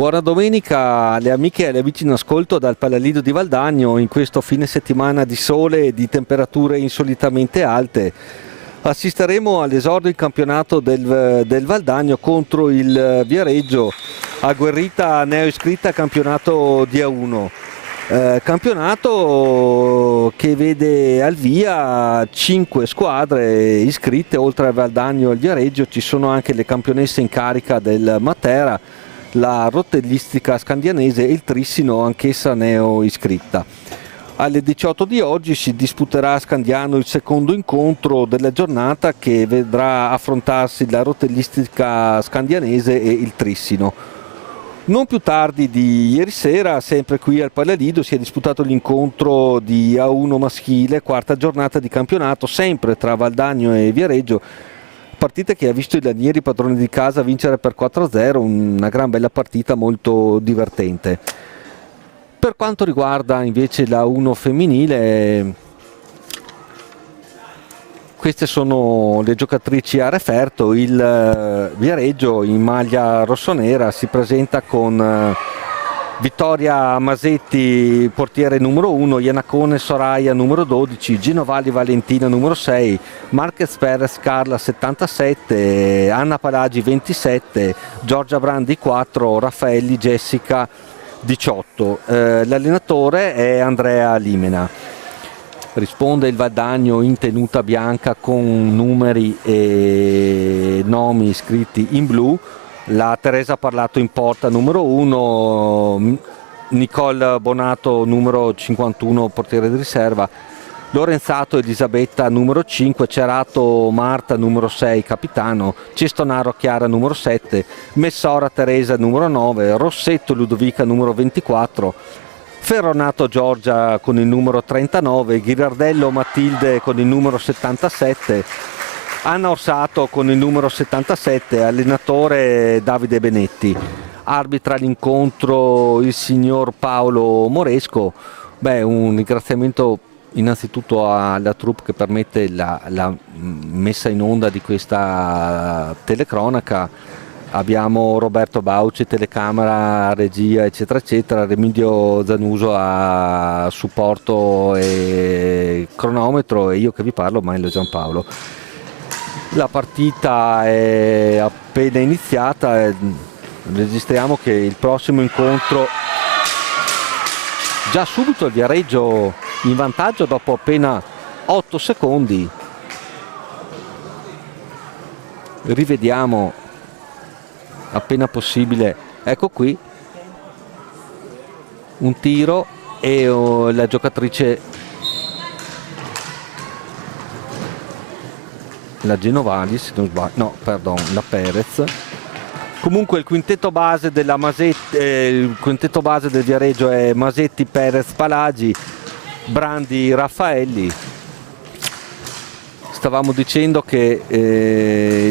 Buona domenica alle amiche e agli amici in ascolto dal Palalido di Valdagno in questo fine settimana di sole e di temperature insolitamente alte. Assisteremo all'esordio in campionato del Valdagno contro il Viareggio, agguerrita neoiscritta campionato di A1. Campionato che vede al via 5 squadre iscritte. Oltre al Valdagno e al Viareggio ci sono anche le campionesse in carica del Matera, la Rotellistica Scandianese e il Trissino, anch'essa neo iscritta. Alle 18 di oggi si disputerà a Scandiano il secondo incontro della giornata, che vedrà affrontarsi la Rotellistica Scandianese e il Trissino. Non più tardi di ieri sera, sempre qui al Palalido, si è disputato l'incontro di A1 maschile, quarta giornata di campionato, sempre tra Valdagno e Viareggio. Partita che ha visto i Lanieri, padroni di casa, vincere per 4-0, una gran bella partita molto divertente. Per quanto riguarda invece la 1 femminile, queste sono le giocatrici a referto. Il Viareggio in maglia rossonera si presenta con Vittoria Masetti, portiere numero 1, Iannacone Soraya numero 12, Genovali Valentina numero 6, Marquez Perez Carla 77, Anna Palagi 27, Giorgia Brandi 4, Raffaelli Jessica 18. L'allenatore è Andrea Limena. Risponde il Valdagno in tenuta bianca con numeri e nomi scritti in blu. La Teresa Parlato in porta numero 1, Nicole Bonato numero 51 portiere di riserva, Lorenzato Elisabetta numero 5, Cerato Marta numero 6 capitano, Cestonaro Chiara numero 7, Messora Teresa numero 9, Rossetto Ludovica numero 24, Ferronato Giorgia con il numero 39, Ghirardello Matilde con il numero 77, Anna Orsato con il numero 77, allenatore Davide Benetti. Arbitra l'incontro il signor Paolo Moresco. Un ringraziamento innanzitutto alla troupe che permette la messa in onda di questa telecronaca. Abbiamo Roberto Bauci, telecamera, regia, eccetera, eccetera, Remidio Zanuso a supporto e cronometro, e io che vi parlo, Mailo Giampaolo. La partita è appena iniziata, registriamo che il prossimo incontro, già subito il Viareggio in vantaggio dopo appena 8 secondi. Rivediamo appena possibile, ecco qui, un tiro e la giocatrice, la Genovali, se non sbaglio, no, pardon, la Perez. Comunque il quintetto base della il quintetto base del Viareggio è Masetti, Perez, Palagi, Brandi, Raffaelli. Stavamo dicendo che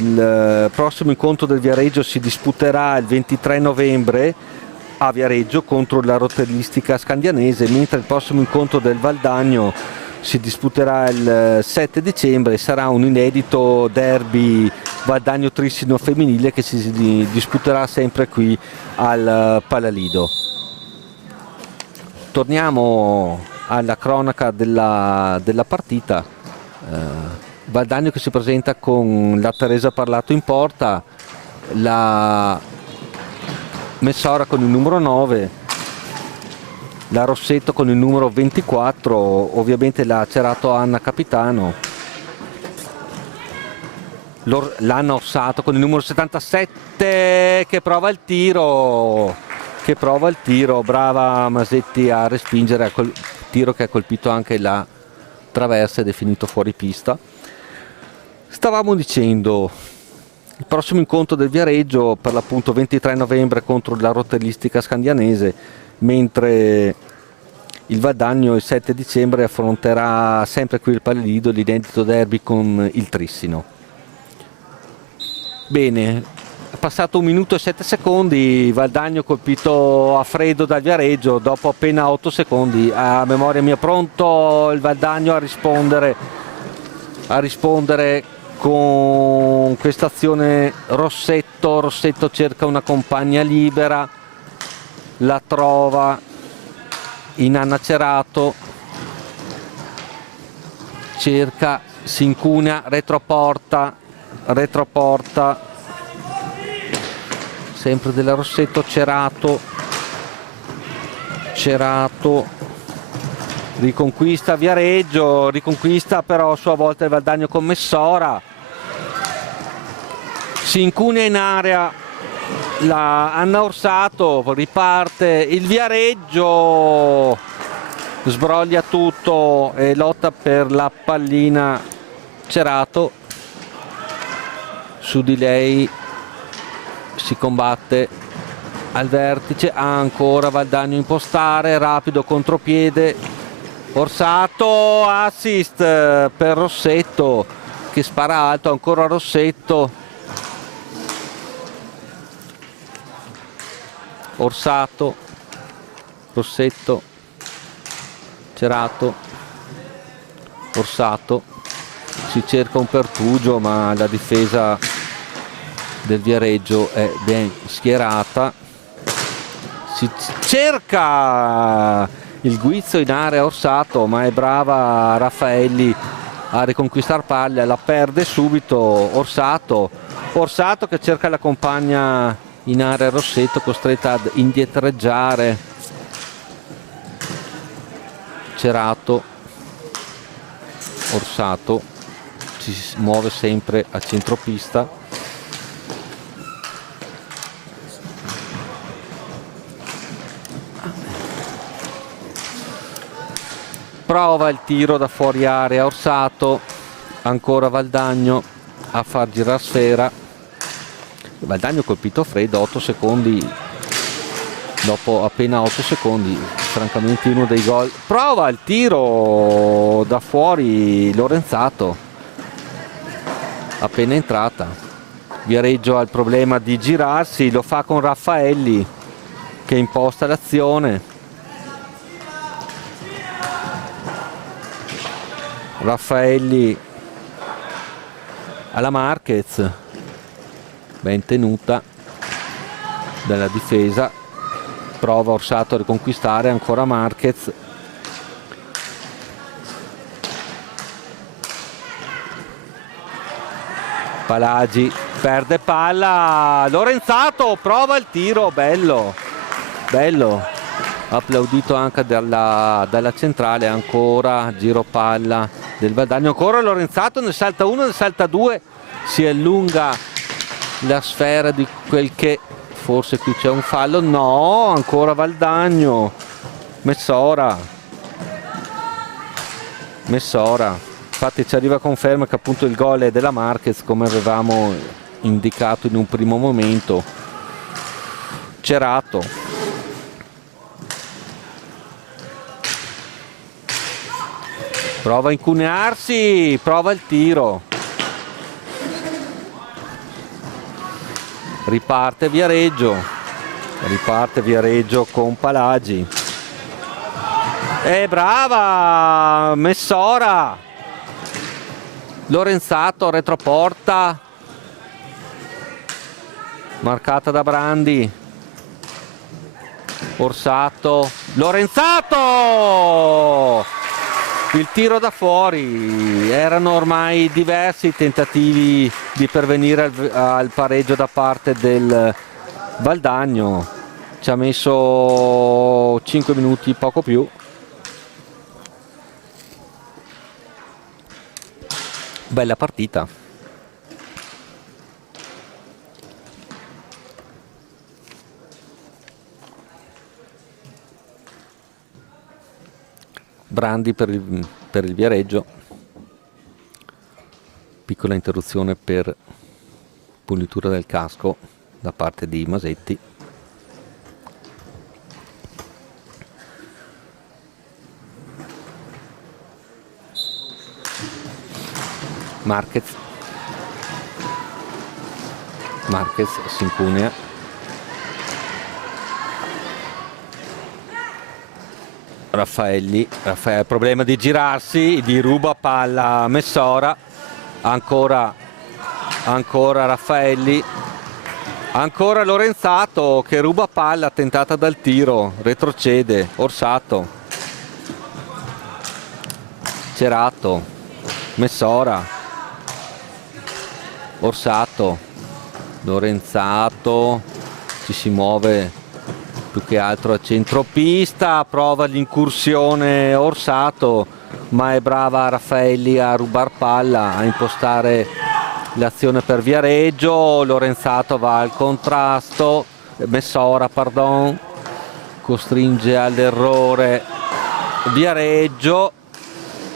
il prossimo incontro del Viareggio si disputerà il 23 novembre a Viareggio contro la Rotellistica Scandianese, mentre il prossimo incontro del Valdagno si disputerà il 7 dicembre. Sarà un inedito derby Valdagno Trissino femminile che si disputerà sempre qui al Palalido. Torniamo alla cronaca della partita. Valdagno che si presenta con la Teresa Parlato in porta, la Messora con il numero 9, la Rossetto con il numero 24, ovviamente la Cerato Anna capitano, l'Anna Orsato con il numero 77 che prova il tiro, brava Masetti a respingere a quel tiro che ha colpito anche la traversa ed è finito fuori pista. Stavamo dicendo, il prossimo incontro del Viareggio per l'appunto 23 novembre contro la Rotellistica Scandianese, mentre il Valdagno il 7 dicembre affronterà sempre qui il Palalido l'inedito derby con il Trissino. Bene, è passato 1 minuto e 7 secondi, Valdagno colpito a freddo dal Viareggio dopo appena 8 secondi. A memoria mia pronto il Valdagno a rispondere con questa azione. Rossetto cerca una compagna libera, la trova Inanna Cerato, cerca, si incunea, retroporta, sempre della Rossetto, Cerato riconquista Viareggio, riconquista però a sua volta il Valdagno con Messora, si incunea in area la Anna Orsato, riparte il Viareggio, sbroglia tutto e lotta per la pallina Cerato, su di lei si combatte al vertice, ancora Valdagno impostare, rapido contropiede, Orsato, assist per Rossetto che spara alto, ancora Rossetto, Orsato, Rossetto, Cerato, Orsato, si cerca un pertugio ma la difesa del Viareggio è ben schierata, si cerca il guizzo in area Orsato ma è brava Raffaelli a riconquistare paglia, la perde subito Orsato che cerca la compagna in area Rossetto, costretta ad indietreggiare, Cerato, Orsato si muove sempre a centropista, prova il tiro da fuori area Orsato, ancora Valdagno a far girare sfera, Valdagno colpito a freddo, 8 secondi dopo appena 8 secondi, francamente uno dei gol. Prova il tiro da fuori Lorenzato, appena entrata, Viareggio ha il problema di girarsi, lo fa con Raffaelli che imposta l'azione, Raffaelli alla Marquez, ben tenuta dalla difesa, prova Orsato a riconquistare, ancora Marquez, Palagi perde palla, Lorenzato prova il tiro, bello, applaudito anche dalla centrale, ancora giro palla del Valdagno, ancora Lorenzato, ne salta uno, ne salta due, si allunga la sfera di quel che forse qui c'è un fallo, no, ancora Valdagno, Messora, infatti ci arriva conferma che appunto il gol è della Marquez come avevamo indicato in un primo momento. Cerato, prova a incunearsi, prova il tiro, riparte Viareggio con Palagi, è brava Messora, Lorenzato retroporta, marcata da Brandi, Orsato, Lorenzato, il tiro da fuori, erano ormai diversi i tentativi di pervenire al pareggio da parte del Valdagno, ci ha messo 5 minuti, poco più. Bella partita. Brandi per il Viareggio, piccola interruzione per pulitura del casco da parte di Masetti. Marquez si incunea, Raffaele ha il problema di girarsi, gli ruba palla Messora, ancora Raffaelli, Ancora Lorenzato che ruba palla, tentata dal tiro, retrocede, Orsato, Cerato, Messora, Orsato, Lorenzato, ci si muove più che altro a centropista, prova l'incursione Orsato, ma è brava Raffaelli a rubar palla, a impostare l'azione per Viareggio. Lorenzato va al contrasto, Messora, pardon, costringe all'errore Viareggio.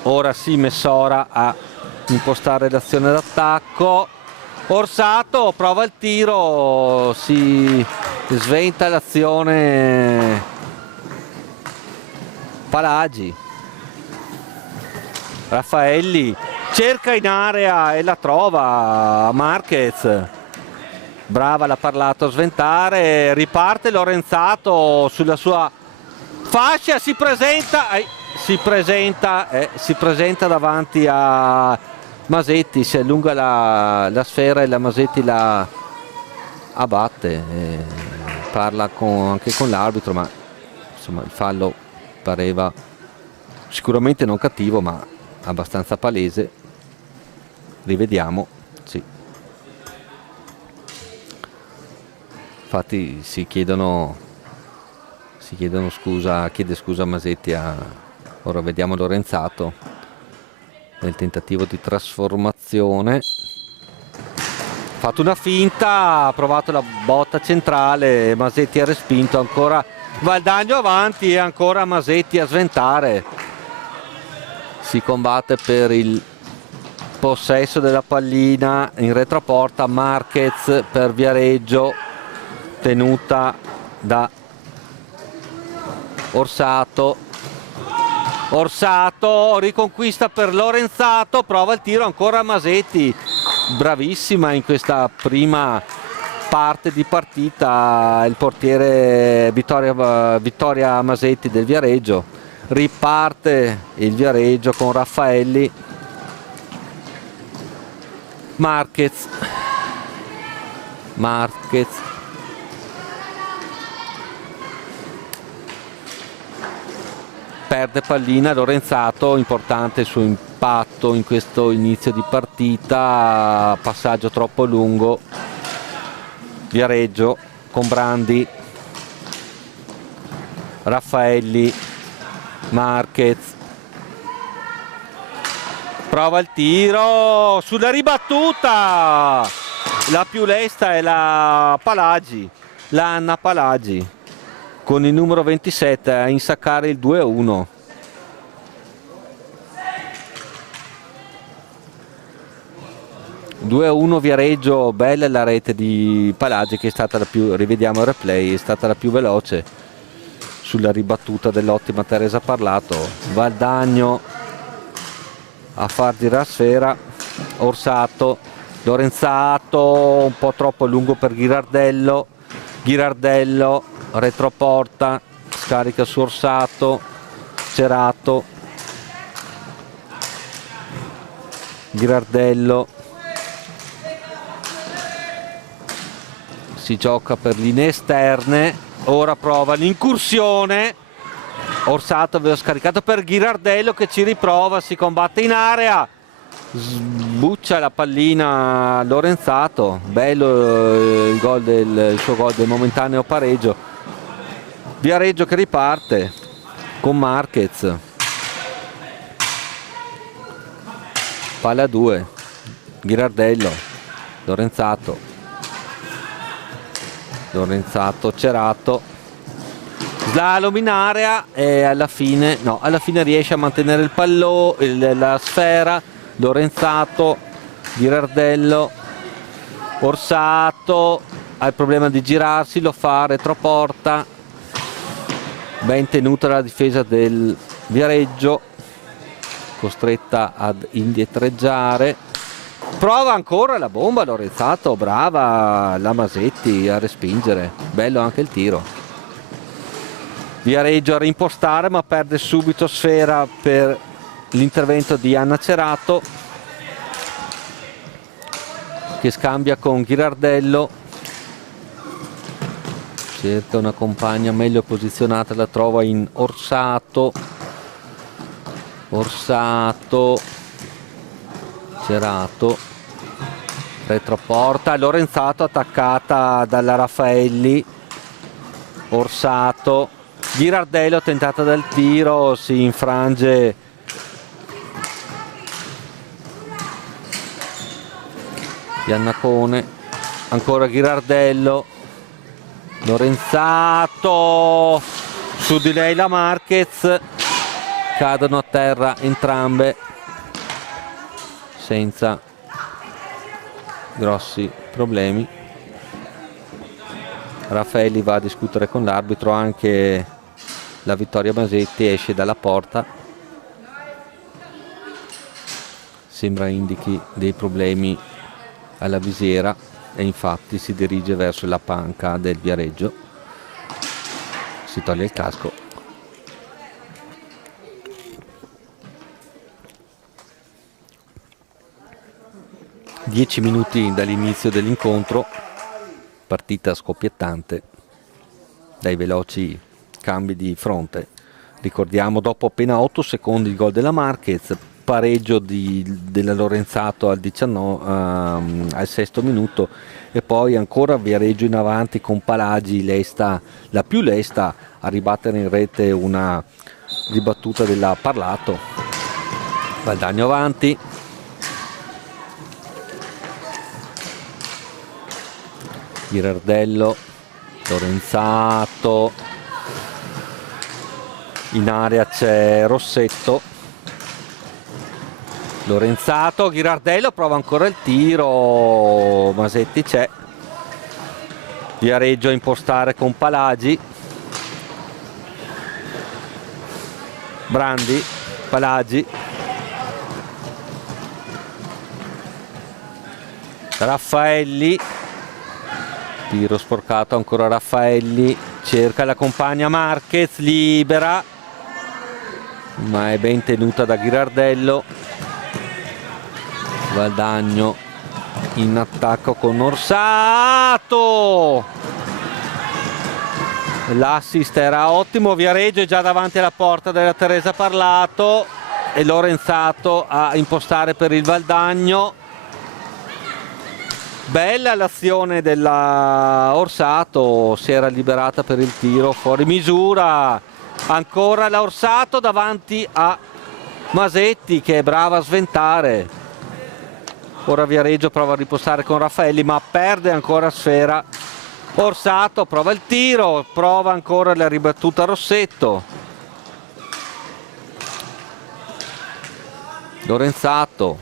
Ora sì, Messora a impostare l'azione d'attacco. Orsato prova il tiro, si sventa l'azione Palagi. Raffaelli cerca in area e la trova Marquez, brava, l'ha parlato a sventare, riparte Lorenzato sulla sua fascia, si presenta davanti a Masetti, si allunga la sfera e la Masetti la abbatte, parla anche con l'arbitro, ma insomma il fallo pareva sicuramente non cattivo ma abbastanza palese. Rivediamo, sì, infatti chiede scusa Masetti ora vediamo Lorenzato nel tentativo di trasformazione, ha fatto una finta, ha provato la botta centrale, Masetti ha respinto, ancora Valdagno avanti e ancora Masetti a sventare. Si combatte per il possesso della pallina in retroporta, Marquez per Viareggio, tenuta da Orsato, riconquista per Lorenzato, prova il tiro ancora Masetti, bravissima in questa prima parte di partita il portiere Vittoria Masetti del Viareggio. Riparte il Viareggio con Raffaelli, Marquez, perde pallina Lorenzato, importante il suo impatto in questo inizio di partita, passaggio troppo lungo, Viareggio con Brandi, Raffaelli, Marquez, prova il tiro sulla ribattuta, la più lesta è la Anna Palagi con il numero 27 a insaccare il 2-1. Viareggio, bella la rete di Palagi che è stata la più, rivediamo il replay, è stata la più veloce sulla ribattuta dell'ottima Teresa Parlato. Valdagno a far girare sfera, Orsato, Lorenzato un po' troppo lungo per Ghirardello, retroporta, scarica su Orsato, Cerato, Ghirardello, si gioca per linee esterne, ora prova l'incursione, Orsato aveva scaricato per Ghirardello che ci riprova, si combatte in area, sbuccia la pallina Lorenzato, bello il suo gol del momentaneo pareggio. Viareggio che riparte con Marquez, palla 2, Ghirardello, Lorenzato, Cerato, slalom in area e alla fine riesce a mantenere il pallone, la sfera, Lorenzato, Ghirardello, Orsato ha il problema di girarsi, lo fa, retroporta, ben tenuta la difesa del Viareggio, costretta ad indietreggiare, prova ancora la bomba Lorenzato, brava la Masetti a respingere, bello anche il tiro. Viareggio a reimpostare ma perde subito sfera per l'intervento di Anna Cerato che scambia con Ghirardello, cerca una compagna meglio posizionata, la trova in Orsato. Cerato, retroporta, Lorenzato attaccata dalla Raffaelli. Orsato, Ghirardello tentata dal tiro, si infrange Iannacone, ancora Ghirardello, Lorenzato, su di lei la Marquez, cadono a terra entrambe senza grossi problemi. Raffaelli va a discutere con l'arbitro, anche la Vittoria Masetti esce dalla porta, sembra indichi dei problemi alla visiera e infatti si dirige verso la panca del Viareggio, si toglie il casco. Dieci minuti dall'inizio dell'incontro, partita scoppiettante dai veloci cambi di fronte. Ricordiamo, dopo appena 8 secondi il gol della Marquez, pareggio della Lorenzato al 19, al sesto minuto, e poi ancora Viareggio in avanti con Palagi, la più lesta a ribattere in rete una ribattuta della Parlato. Valdagno avanti, Ghirardello, Lorenzato, in area c'è Rossetto, Lorenzato, Ghirardello prova ancora il tiro, Masetti c'è, Viareggio a impostare con Palagi, Brandi, Palagi, Raffaelli, tiro sporcato, ancora Raffaelli, cerca la compagna Marquez, libera, ma è ben tenuta da Ghirardello. Valdagno in attacco con Orsato, l'assist era ottimo, Viareggio è già davanti alla porta della Teresa Parlato e Lorenzato a impostare per il Valdagno. Bella l'azione della Orsato, si era liberata per il tiro fuori misura, ancora la Orsato davanti a Masetti che è brava a sventare. Ora Viareggio prova a ripostare con Raffaelli ma perde ancora sfera. Orsato prova il tiro, prova ancora la ribattuta Rossetto. Lorenzato,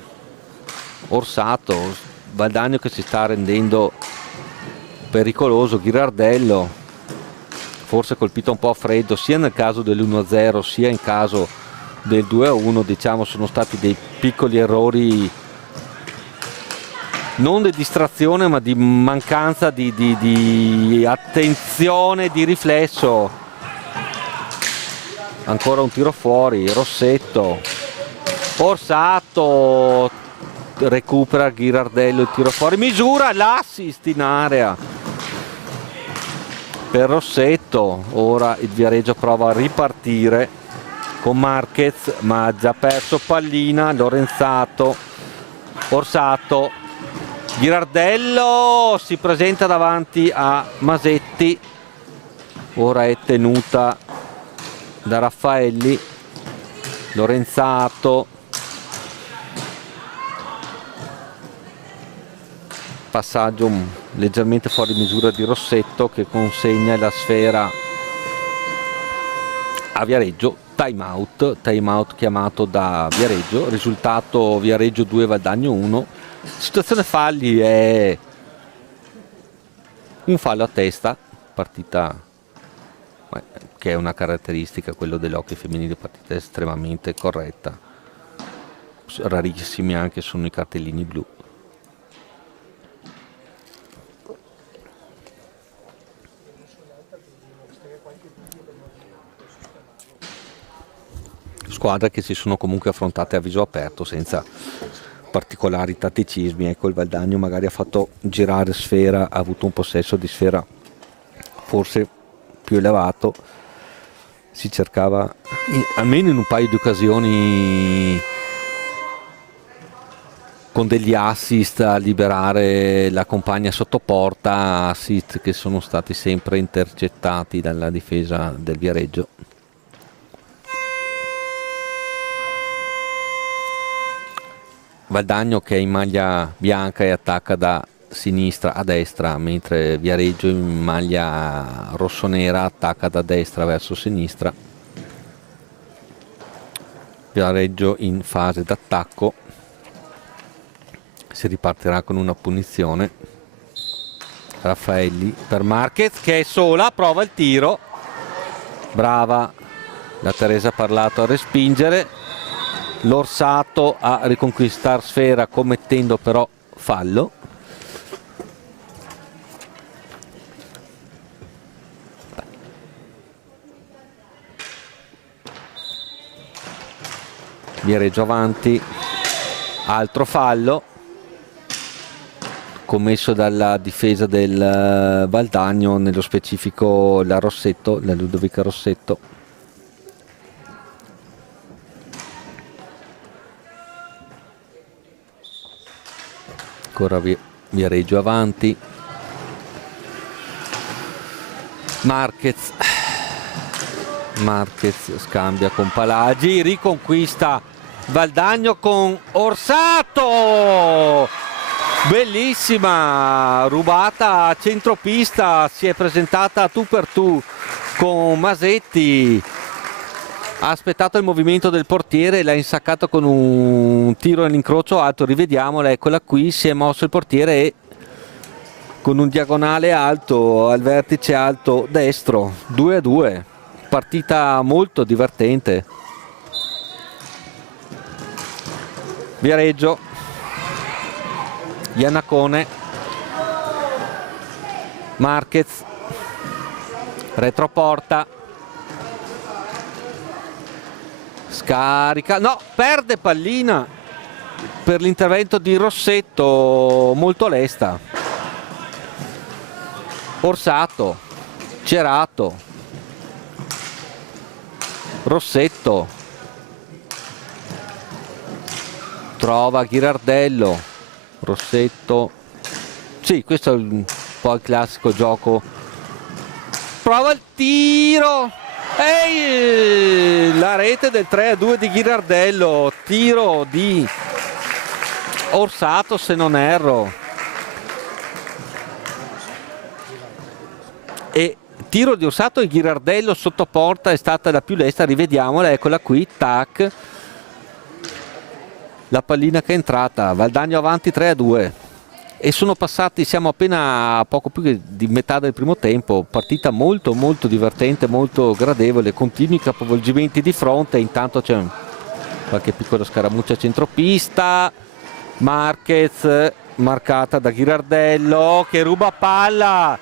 Orsato, Valdagno che si sta rendendo pericoloso, Ghirardello forse colpito un po' a freddo sia nel caso dell'1-0 sia in caso del 2-1, diciamo sono stati dei piccoli errori non di distrazione ma di mancanza di attenzione, di riflesso. Ancora un tiro fuori, Rossetto, Orsato recupera Ghirardello, il tiro fuori misura, l'assist in area per Rossetto. Ora il Viareggio prova a ripartire con Marquez ma ha già perso pallina. Lorenzato, Orsato, Ghirardello si presenta davanti a Masetti, ora è tenuta da Raffaelli. Lorenzato, passaggio leggermente fuori misura di Rossetto che consegna la sfera a Viareggio. Time out chiamato da Viareggio, risultato Viareggio 2 Valdagno 1. Situazione falli è un fallo a testa, partita che è una caratteristica, quello dell'hockey femminile, partita estremamente corretta, rarissimi anche sono i cartellini blu. Squadre che si sono comunque affrontate a viso aperto senza particolari tatticismi. Ecco, il Valdagno magari ha fatto girare sfera, ha avuto un possesso di sfera forse più elevato, si cercava almeno in un paio di occasioni con degli assist a liberare la compagna sotto porta, assist che sono stati sempre intercettati dalla difesa del Viareggio. Valdagno che è in maglia bianca e attacca da sinistra a destra, mentre Viareggio in maglia rossonera attacca da destra verso sinistra. Viareggio in fase d'attacco, si ripartirà con una punizione. Raffaelli per Marquez che è sola, prova il tiro, brava la Teresa Parlato a respingere, l'Orsato a riconquistare sfera commettendo però fallo. Viareggio avanti, altro fallo commesso dalla difesa del Valdagno, nello specifico la Rossetto, la Ludovica Rossetto. Ancora Viareggio avanti, Marquez scambia con Palagi, riconquista Valdagno con Orsato, bellissima rubata a centropista, si è presentata tu per tu con Masetti, ha aspettato il movimento del portiere, l'ha insaccato con un tiro all'incrocio alto, rivediamola, eccola qui, si è mosso il portiere e con un diagonale alto al vertice alto destro, 2-2, partita molto divertente. Viareggio, Iannacone, Marquez, retroporta, scarica, no, perde pallina per l'intervento di Rossetto, molto lesta. Orsato, Cerato, Rossetto, trova Ghirardello, Rossetto, sì, questo è un po' il classico gioco, prova il tiro, ehi, la rete del 3-2 di Ghirardello, tiro di Orsato se non erro, e tiro di Orsato e Ghirardello sotto porta è stata la più lesta, rivediamola, eccola qui, tac, la pallina che è entrata, Valdagno avanti 3-2 e sono passati, siamo appena a poco più di metà del primo tempo, partita molto molto divertente, molto gradevole, continui capovolgimenti di fronte, intanto c'è qualche piccola scaramuccia centropista, Marquez marcata da Ghirardello che ruba palla,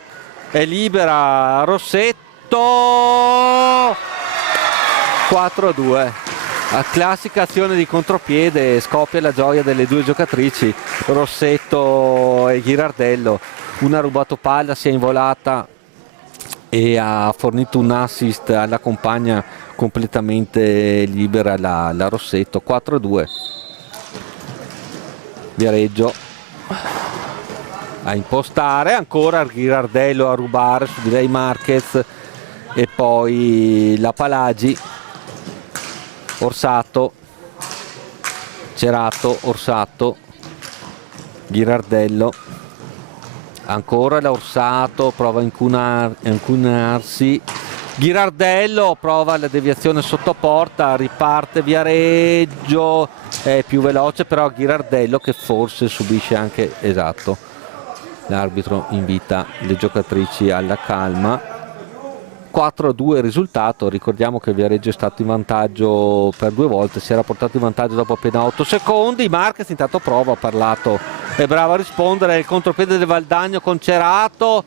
è libera Rossetto, 4-2. La classica azione di contropiede, scoppia la gioia delle due giocatrici, Rossetto e Ghirardello. Una ha rubato palla, si è involata e ha fornito un assist alla compagna completamente libera la Rossetto, 4-2. Viareggio a impostare, ancora Ghirardello a rubare su di lei Marquez e poi la Palagi, Orsato, Cerato, Orsato, Ghirardello, ancora la Orsato, prova a incunarsi, Ghirardello prova la deviazione sotto porta, riparte Viareggio, è più veloce però Ghirardello che forse subisce anche, esatto, l'arbitro invita le giocatrici alla calma. 4-2 il risultato, ricordiamo che Viareggio è stato in vantaggio per 2 volte, si era portato in vantaggio dopo appena 8 secondi, Marquez intanto prova, ha parlato, è bravo a rispondere, il contropiede del Valdagno con Cerato,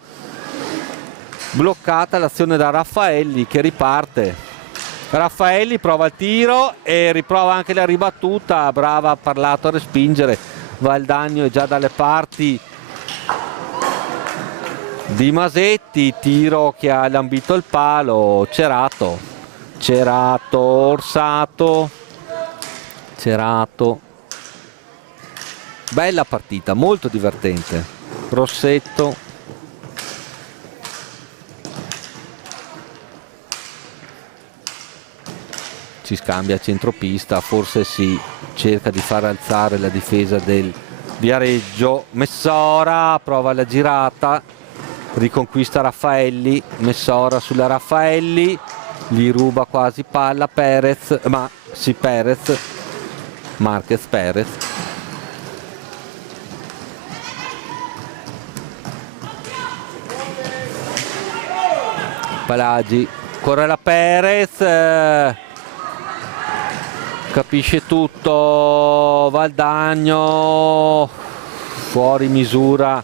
bloccata l'azione da Raffaelli che riparte, Raffaelli prova il tiro e riprova anche la ribattuta, brava, ha parlato a respingere, Valdagno è già dalle parti di Masetti, tiro che ha lambito il palo. Cerato, Orsato, Cerato. Bella partita, molto divertente. Rossetto, si scambia a centropista, forse si cerca di far alzare la difesa del Viareggio. Messora prova la girata, riconquista Raffaelli. Messora sulla Raffaelli, gli ruba quasi palla Perez, ma sì, Perez, Marquez, Perez. Palagi, corre la Perez, capisce tutto Valdagno, fuori misura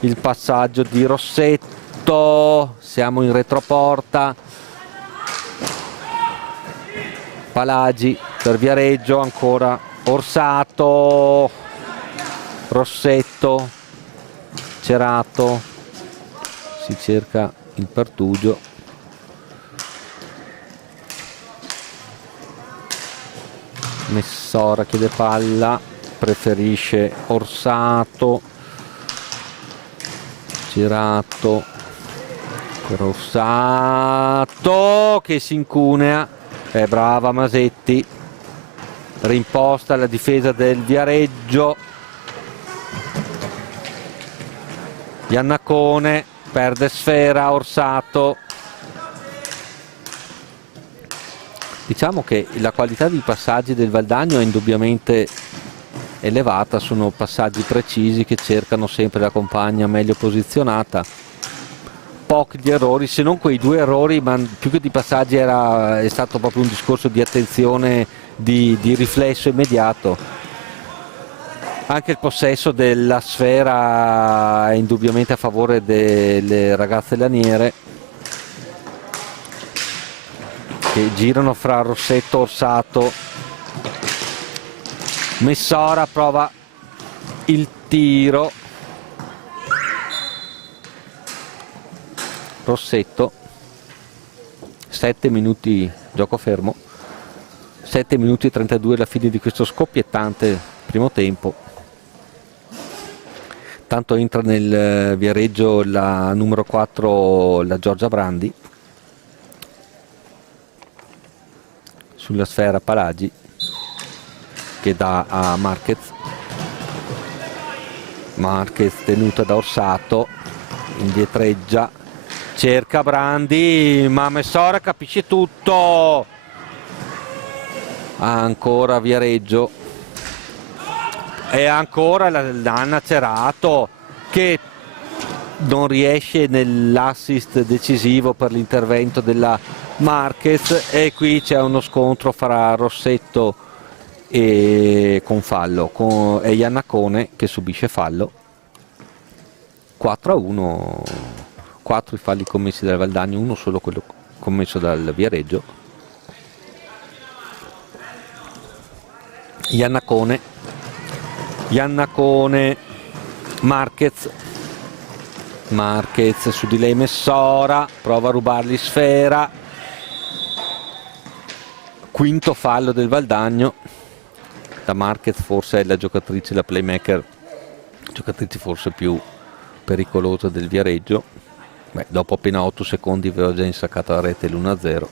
il passaggio di Rossetto, siamo in retroporta. Palagi per Viareggio, ancora Orsato, Rossetto, Cerato, si cerca il Pertugio. Messora chiede palla, preferisce Orsato, Cerato, Orsato che si incunea. Brava Masetti, rimposta la difesa del Viareggio. Iannacone perde sfera, Orsato. Diciamo che la qualità dei passaggi del Valdagno è indubbiamente elevata, sono passaggi precisi che cercano sempre la compagna meglio posizionata. Pochi di errori, se non quei 2 errori, ma più che di passaggi è stato proprio un discorso di attenzione, di riflesso immediato. Anche il possesso della sfera è indubbiamente a favore delle ragazze laniere, che girano fra Rossetto, Orsato. Messora prova il tiro. Rossetto, 7 minuti gioco fermo, 7 minuti e 32 alla fine di questo scoppiettante primo tempo. Tanto entra nel Viareggio la numero 4, la Giorgia Brandi. Sulla sfera Palagi che dà a Marquez. Marquez tenuta da Orsato, indietreggia, cerca Brandi, ma Messora capisce tutto. Ancora Viareggio e ancora l'Anna Cerato che non riesce nell'assist decisivo per l'intervento della Marquez, e qui c'è uno scontro fra Rossetto e con fallo, e Iannacone che subisce fallo. 4-1, 4 i falli commessi dal Valdagno, uno solo quello commesso dal Viareggio. Iannacone, Marquez su di lei Messora, prova a rubargli sfera. Quinto fallo del Valdagno. Da Marquez forse è la giocatrice, la playmaker, giocatrice forse più pericolosa del Viareggio. Dopo appena 8 secondi aveva già insaccato la rete l'1-0.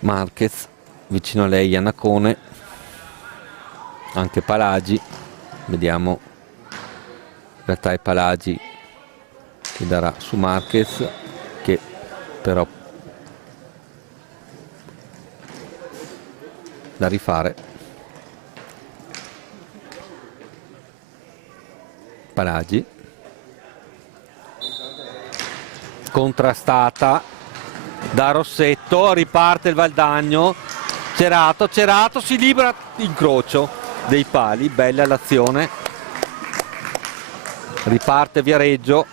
Marquez, vicino a lei Iannacone, anche Palagi, vediamo, in realtà è Palagi che darà su Marquez, che però da rifare. Palagi, contrastata da Rossetto, riparte il Valdagno. Cerato si libera, incrocio dei pali, bella l'azione. Riparte Viareggio.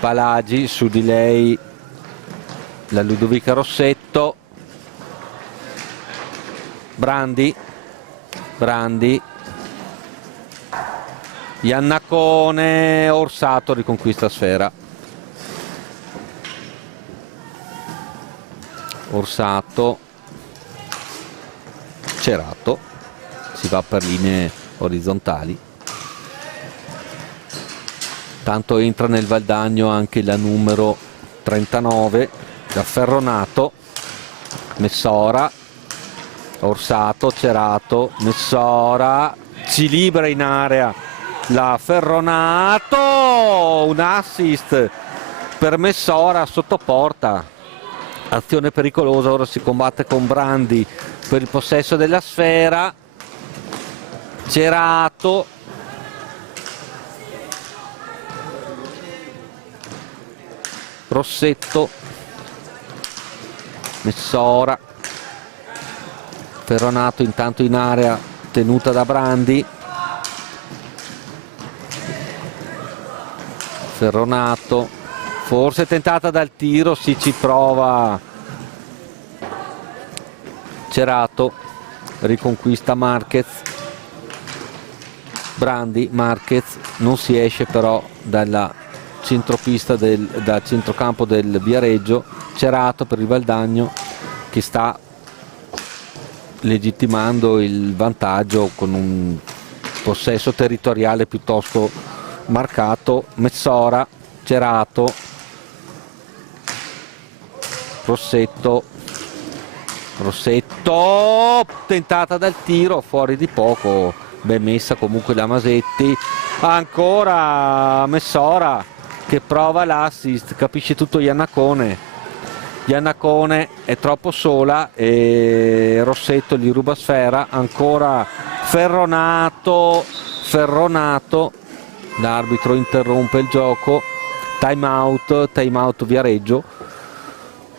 Palagi su di lei la Ludovica Rossetto. Brandi Iannacone, Orsato riconquista sfera. Orsato, Cerato, si va per linee orizzontali. Tanto entra nel Valdagno anche la numero 39 da Ferronato, Messora, Orsato, Cerato, Messora, si libera in area la Ferronato, un assist per Messora sotto porta, azione pericolosa. Ora si combatte con Brandi per il possesso della sfera. Cerato, Rossetto, Messora, Ferronato intanto in area tenuta da Brandi. Ferronato, forse tentata dal tiro, si ci prova Cerato, riconquista Marquez. Brandi, Marquez, non si esce però dalla centropista dal centrocampo del Viareggio. Cerato per il Valdagno che sta legittimando il vantaggio con un possesso territoriale piuttosto marcato. Messora, Cerato, Rossetto, tentata dal tiro, fuori di poco, ben messa comunque da Masetti. Ancora Messora che prova l'assist, capisce tutto Iannacone. Iannacone è troppo sola e Rossetto gli ruba sfera. Ancora Ferronato, l'arbitro interrompe il gioco. Time out Viareggio.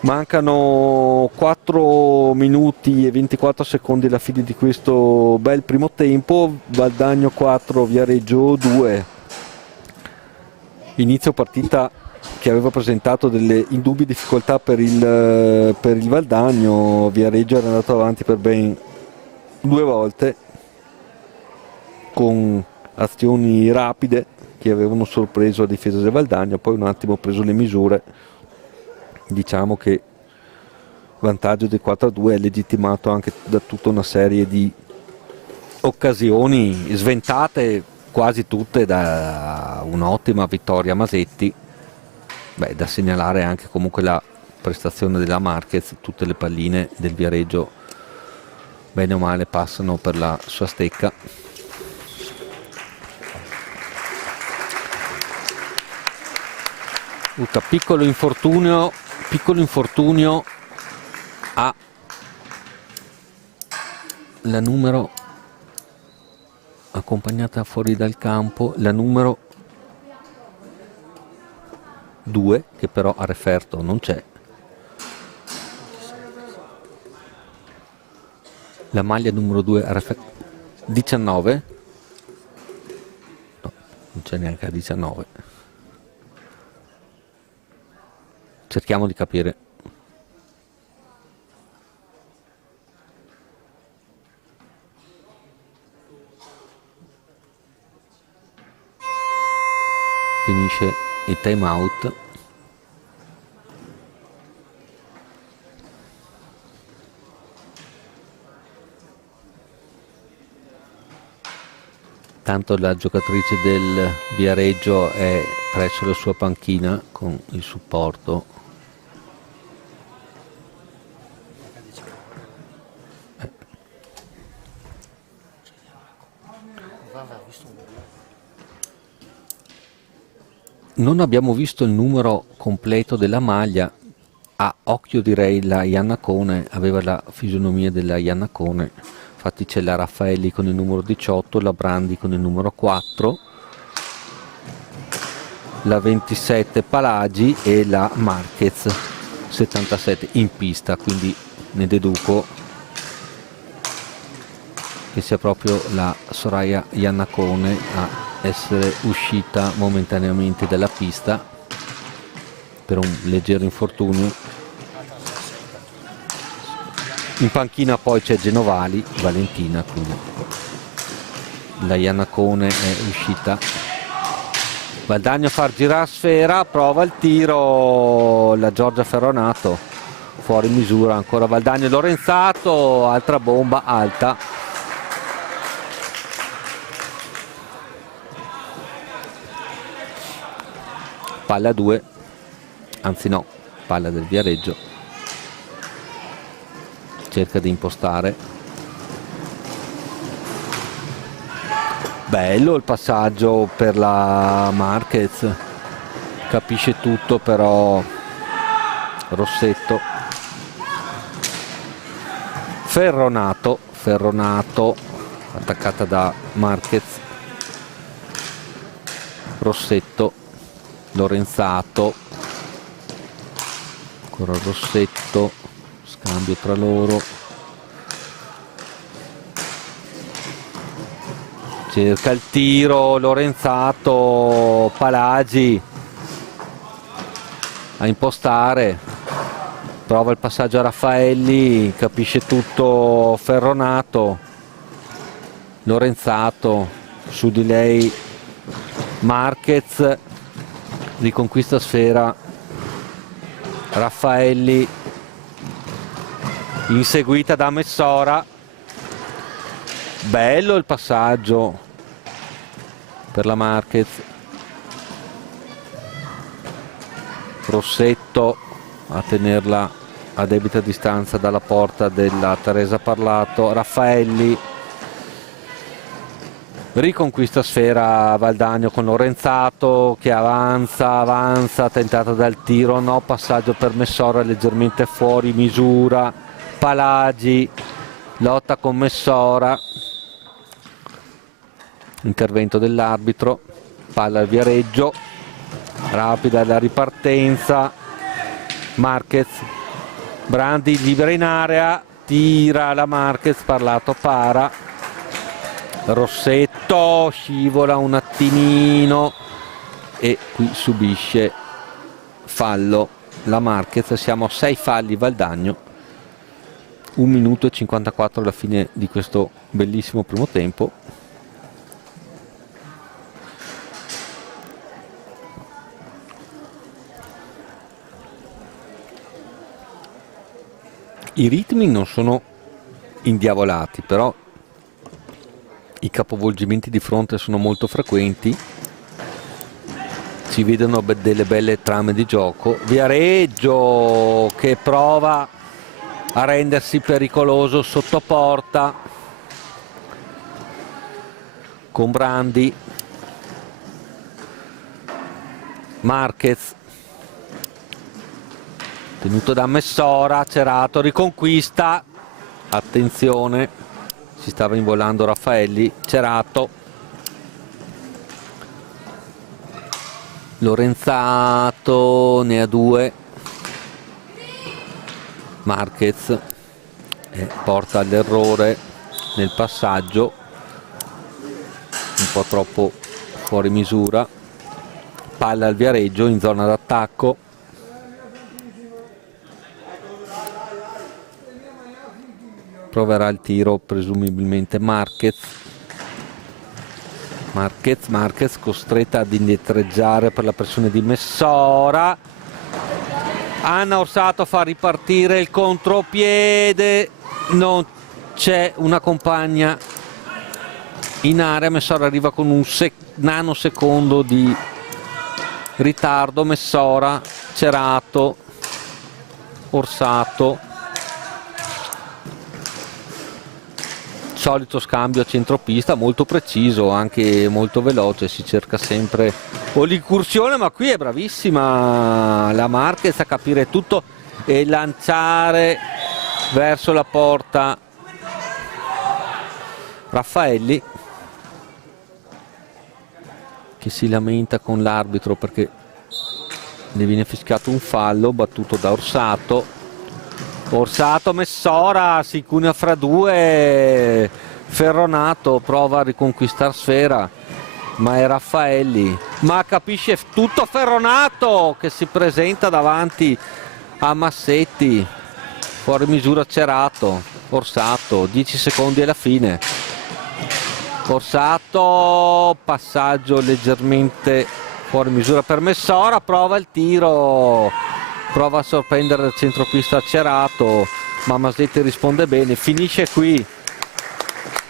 Mancano 4 minuti e 24 secondi alla fine di questo bel primo tempo. Valdagno 4, Viareggio 2. Inizio partita che aveva presentato delle indubbie difficoltà per il Valdagno. Viareggio era andato avanti per ben 2 volte con azioni rapide che avevano sorpreso la difesa del Valdagno, poi un attimo preso le misure. Diciamo che il vantaggio del 4-2 è legittimato anche da tutta una serie di occasioni sventate, quasi tutte da un'ottima vittoria Masetti. Da segnalare anche comunque la prestazione della Marquez. Tutte le palline del Viareggio bene o male passano per la sua stecca. Piccolo infortunio a la numero accompagnata fuori dal campo, la numero 2, che però a referto non c'è. La maglia numero 2 a referto 19, no, non c'è neanche a 19. Cerchiamo di capire. Finisce il time out. Tanto la giocatrice del Viareggio è presso la sua panchina con il supporto. Non abbiamo visto il numero completo della maglia. A occhio direi la Iannacone, aveva la fisionomia della Iannacone. Infatti c'è la Raffaelli con il numero 18, la Brandi con il numero 4, la 27 Palagi e la Marquez 77 in pista, quindi ne deduco che sia proprio la Soraya Iannacone a essere uscita momentaneamente dalla pista per un leggero infortunio. In panchina poi c'è Genovali, Valentina, quindi la Iannacone è uscita. Valdagno a far girare sfera, prova il tiro, la Giorgia Ferronato fuori misura, ancora Valdagno e Lorenzato, altra bomba alta. Palla 2, anzi no, palla del Viareggio, cerca di impostare. Bello il passaggio per la Marquez, capisce tutto, però Rossetto. Ferronato attaccata da Marquez, Rossetto, Lorenzato, ancora Rossetto, scambio tra loro, cerca il tiro Lorenzato, Palagi a impostare, prova il passaggio a Raffaelli, capisce tutto Ferronato, Lorenzato, su di lei Marquez, riconquista sfera, Raffaelli inseguita da Messora, bello il passaggio per la Marquez, Rossetto a tenerla a debita distanza dalla porta della Teresa Parlato, Raffaelli riconquista sfera Valdagno con Lorenzato che avanza, tentata dal tiro, no, passaggio per Messora leggermente fuori misura, Palagi lotta con Messora, intervento dell'arbitro, palla al Viareggio, rapida la ripartenza, Marquez, Brandi libera in area, tira la Marquez, Parlato para, Rossetto scivola un attimino e qui subisce fallo la Marquez. Siamo a 6 falli Valdagno, 1 minuto e 54 alla fine di questo bellissimo primo tempo. I ritmi non sono indiavolati, però i capovolgimenti di fronte sono molto frequenti, si vedono delle belle trame di gioco. Viareggio che prova a rendersi pericoloso sotto porta con Brandi, Marquez tenuto da Messora, Cerato riconquista, attenzione, si stava involando Raffaelli, Cerato, Lorenzato ne ha 2, Marquez porta all'errore nel passaggio, un po' troppo fuori misura, palla al Viareggio in zona d'attacco, proverà il tiro presumibilmente Marquez, costretta ad indietreggiare per la pressione di Messora, Anna Orsato fa ripartire il contropiede, non c'è una compagna in area, Messora arriva con un nanosecondo di ritardo, Messora, Cerato, Orsato, solito scambio a centropista, molto preciso, anche molto veloce, si cerca sempre o l'incursione, ma qui è bravissima la Marquez a capire tutto e lanciare verso la porta Raffaelli, che si lamenta con l'arbitro perché ne viene fischiato un fallo battuto da Orsato. Messora si cunea fra due, Ferronato prova a riconquistare sfera, ma è Raffaelli, ma capisce tutto Ferronato che si presenta davanti a Massetti, fuori misura Cerato, Orsato, 10 secondi alla fine, forzato, passaggio leggermente fuori misura per Messora, prova il tiro, prova a sorprendere il centropista Cerato, ma Masetti risponde bene, finisce qui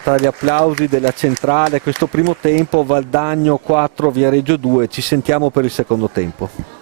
tra gli applausi della centrale questo primo tempo. Valdagno 4, Viareggio 2, ci sentiamo per il secondo tempo.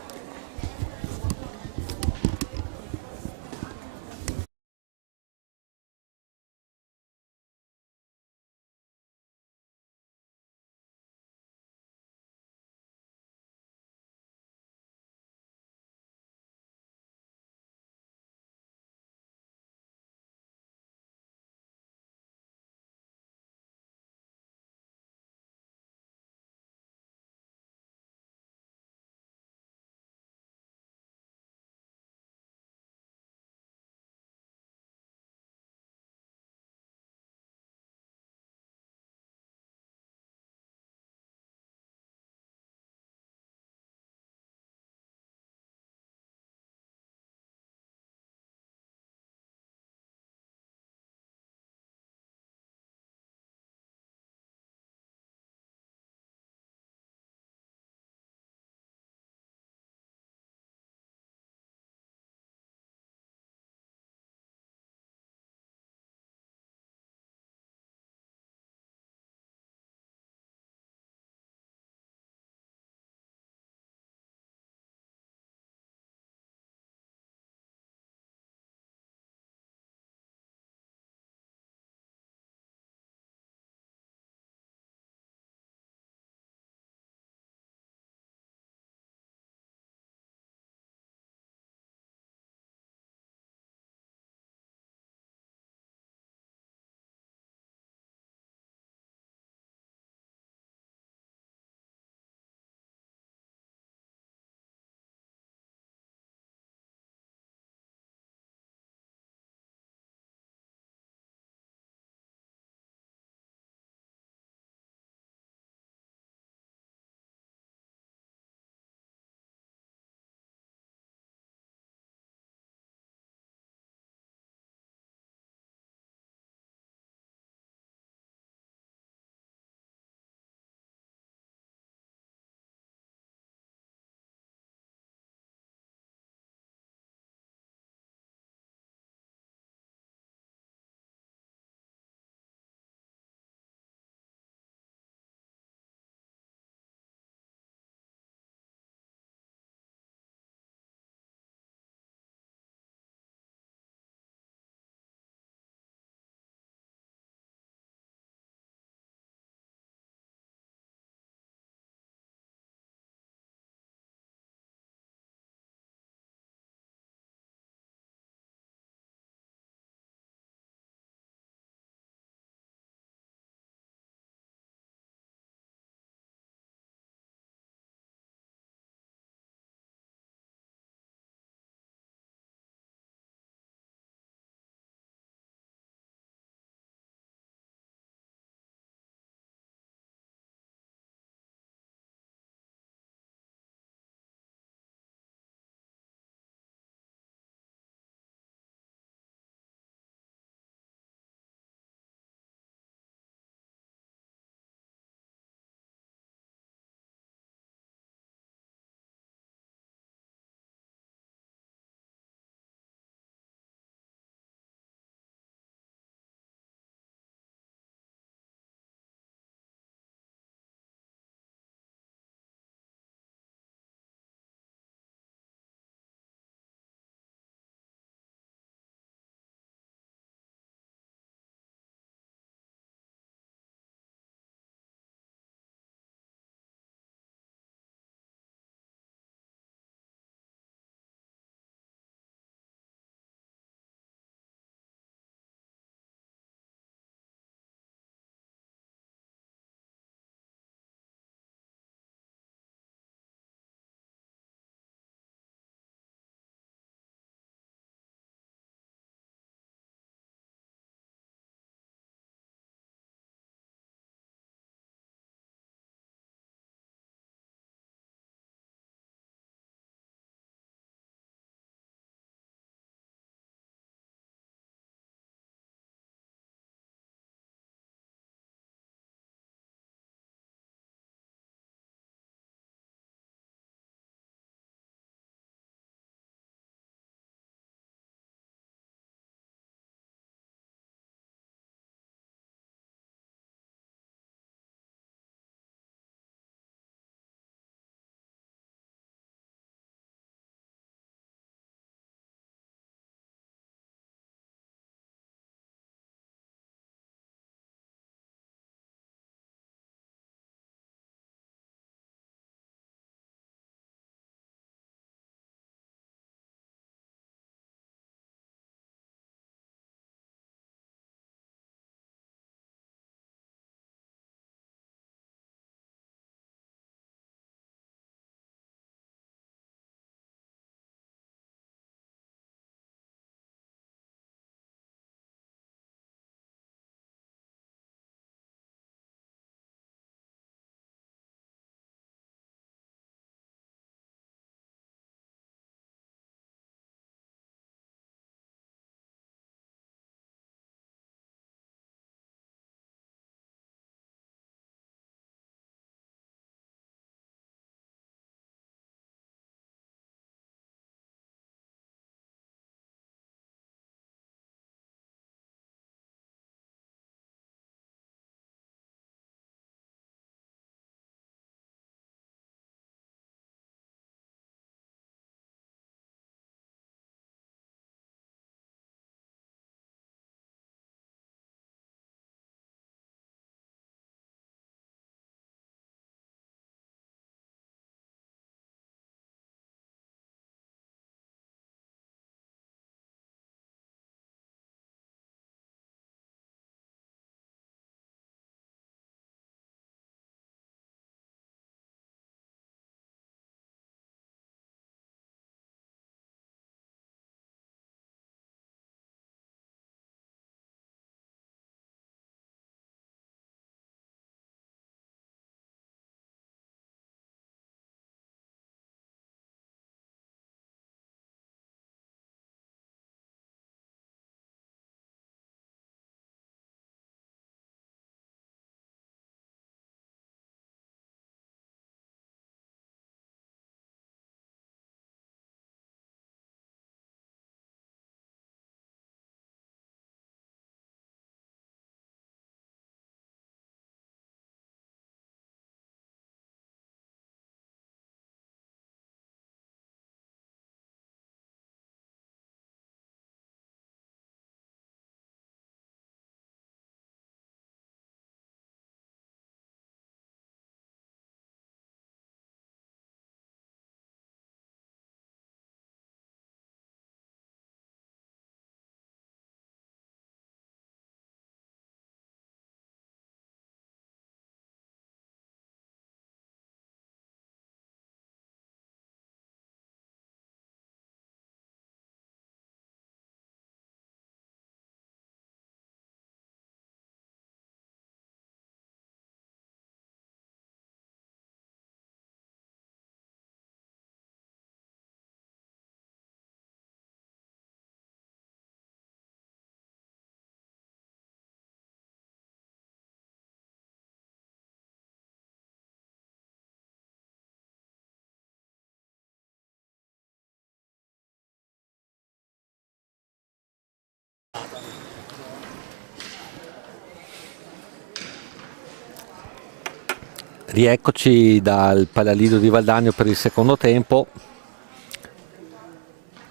Rieccoci dal Palalido di Valdagno per il secondo tempo.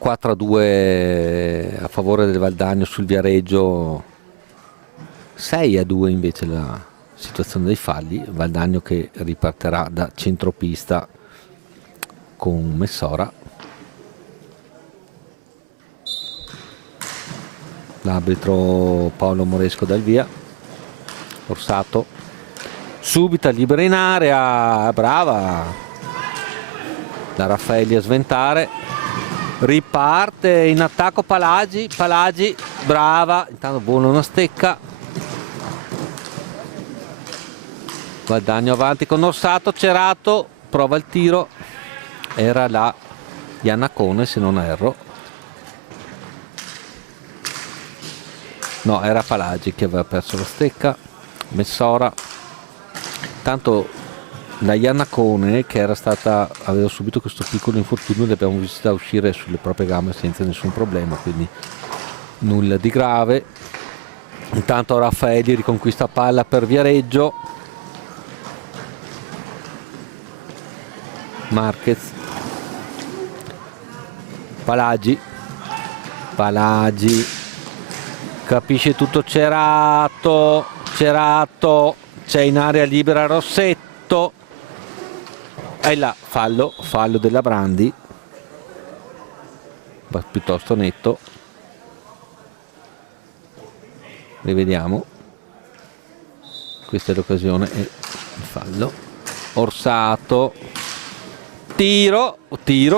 4-2 a favore del Valdagno sul Viareggio, 6-2 invece la situazione dei falli. Valdagno che ripartirà da centropista con Messora. L'arbitro Paolo Moresco dal via. Orsato subito libera in area, brava da Raffaelli a sventare, riparte in attacco Palagi, brava, intanto buona una stecca, Valdagno avanti con Orsato, Cerato prova il tiro, era la Iannacone se non erro, no, era Palagi che aveva perso la stecca. Messora, tanto la Iannacone che aveva subito questo piccolo infortunio, l'abbiamo vista uscire sulle proprie gambe senza nessun problema, quindi nulla di grave. Intanto Raffaelli riconquista palla per Viareggio, Marquez, Palagi, capisce tutto Cerato, c'è in area libera Rossetto e là fallo della Brandi, piuttosto netto. Rivediamo, questa è l'occasione e il fallo. Orsato, tiro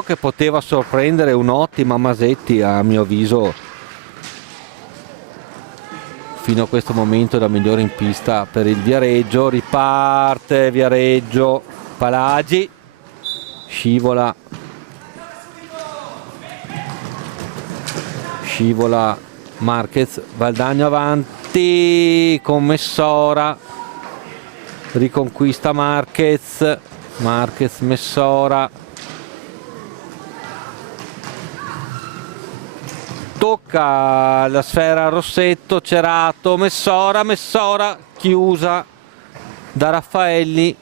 che poteva sorprendere un'ottima Masetti, a mio avviso fino a questo momento la migliore in pista per il Viareggio. Riparte Viareggio, Palagi scivola Marquez, Valdagno avanti con Messora, riconquista Marquez, Messora, tocca la sfera a Rossetto, Cerato, Messora chiusa da Raffaelli,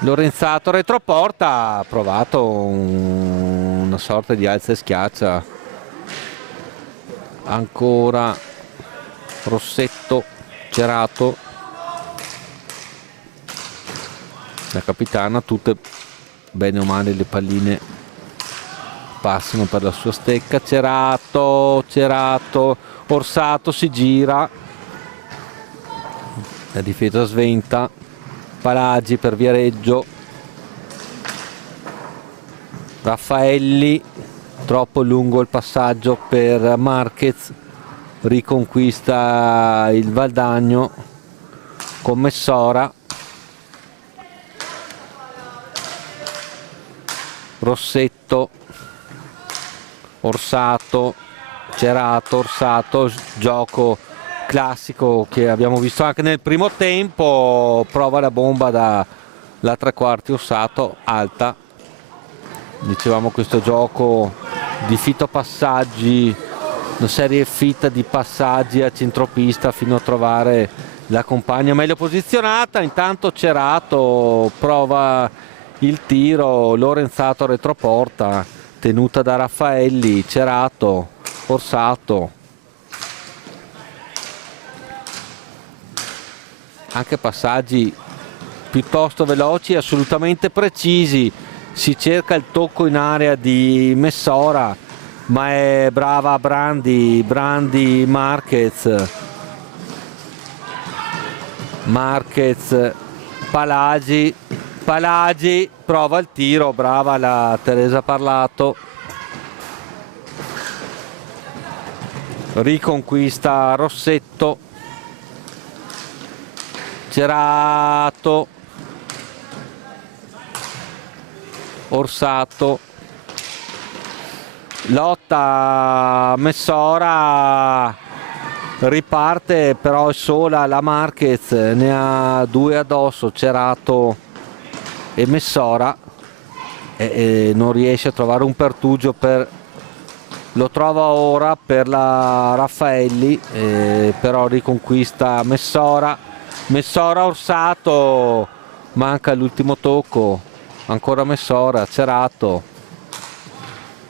Lorenzato retroporta, ha provato una sorta di alza e schiaccia, ancora Rossetto, Cerato, la capitana, tutte bene o male le palline passano per la sua stecca. Cerato, Orsato si gira, la difesa sventa, Palagi per Viareggio, Raffaelli, troppo lungo il passaggio per Marquez, riconquista il Valdagno con Messora, Rossetto, Orsato, Cerato, gioco classico che abbiamo visto anche nel primo tempo, prova la bomba dalla tre quarti Orsato, alta, dicevamo questo gioco di fitopassaggi, una serie fitta di passaggi a centropista fino a trovare la compagna meglio posizionata. Intanto Cerato prova il tiro, Lorenzato retroporta, tenuta da Raffaelli, Cerato, Orsato, anche passaggi piuttosto veloci, assolutamente precisi, si cerca il tocco in area di Messora, ma è brava Brandi, Marquez, Palagi prova il tiro, brava la Teresa Parlato, riconquista Rossetto, Cerato, Orsato, lotta Messora, riparte però è sola la Marquez, ne ha due addosso, Cerato e Messora, e non riesce a trovare un pertugio per lo trova ora per la Raffaelli, però riconquista Messora. Orsato, manca l'ultimo tocco, ancora Messora, Cerato,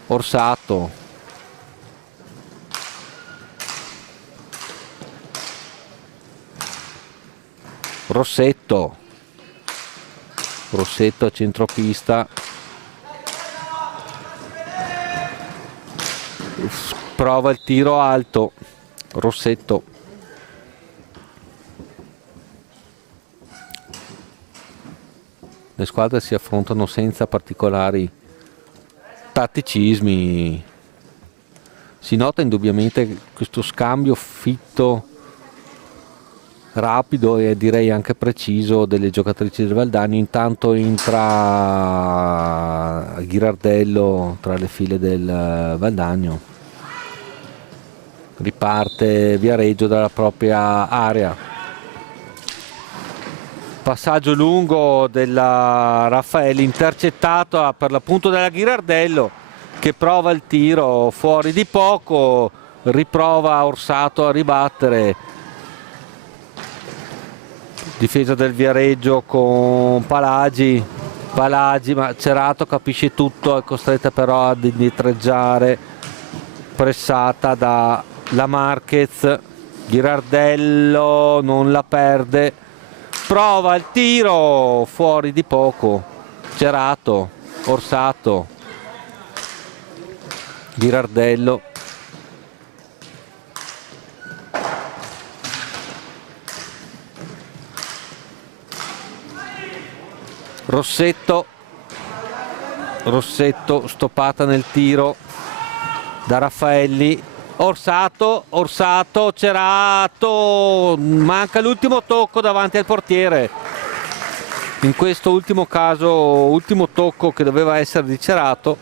Orsato, Rossetto a centropista, prova il tiro alto, Rossetto. Le squadre si affrontano senza particolari tatticismi. Si nota indubbiamente questo scambio fitto, rapido e direi anche preciso delle giocatrici del Valdagno. Intanto entra Ghirardello tra le file del Valdagno, riparte Viareggio dalla propria area, passaggio lungo della Raffaelli, intercettato per l'appunto dalla Ghirardello, che prova il tiro fuori di poco, riprova Orsato a ribattere. Difesa del Viareggio con Palagi, ma Cerato capisce tutto, è costretta però ad indietreggiare, pressata dalla Marquez. Ghirardello non la perde, prova il tiro fuori di poco, Cerato, Orsato, Ghirardello, Rossetto stoppata nel tiro da Raffaelli. Orsato, Cerato, manca l'ultimo tocco davanti al portiere. In questo ultimo caso, ultimo tocco che doveva essere di Cerato.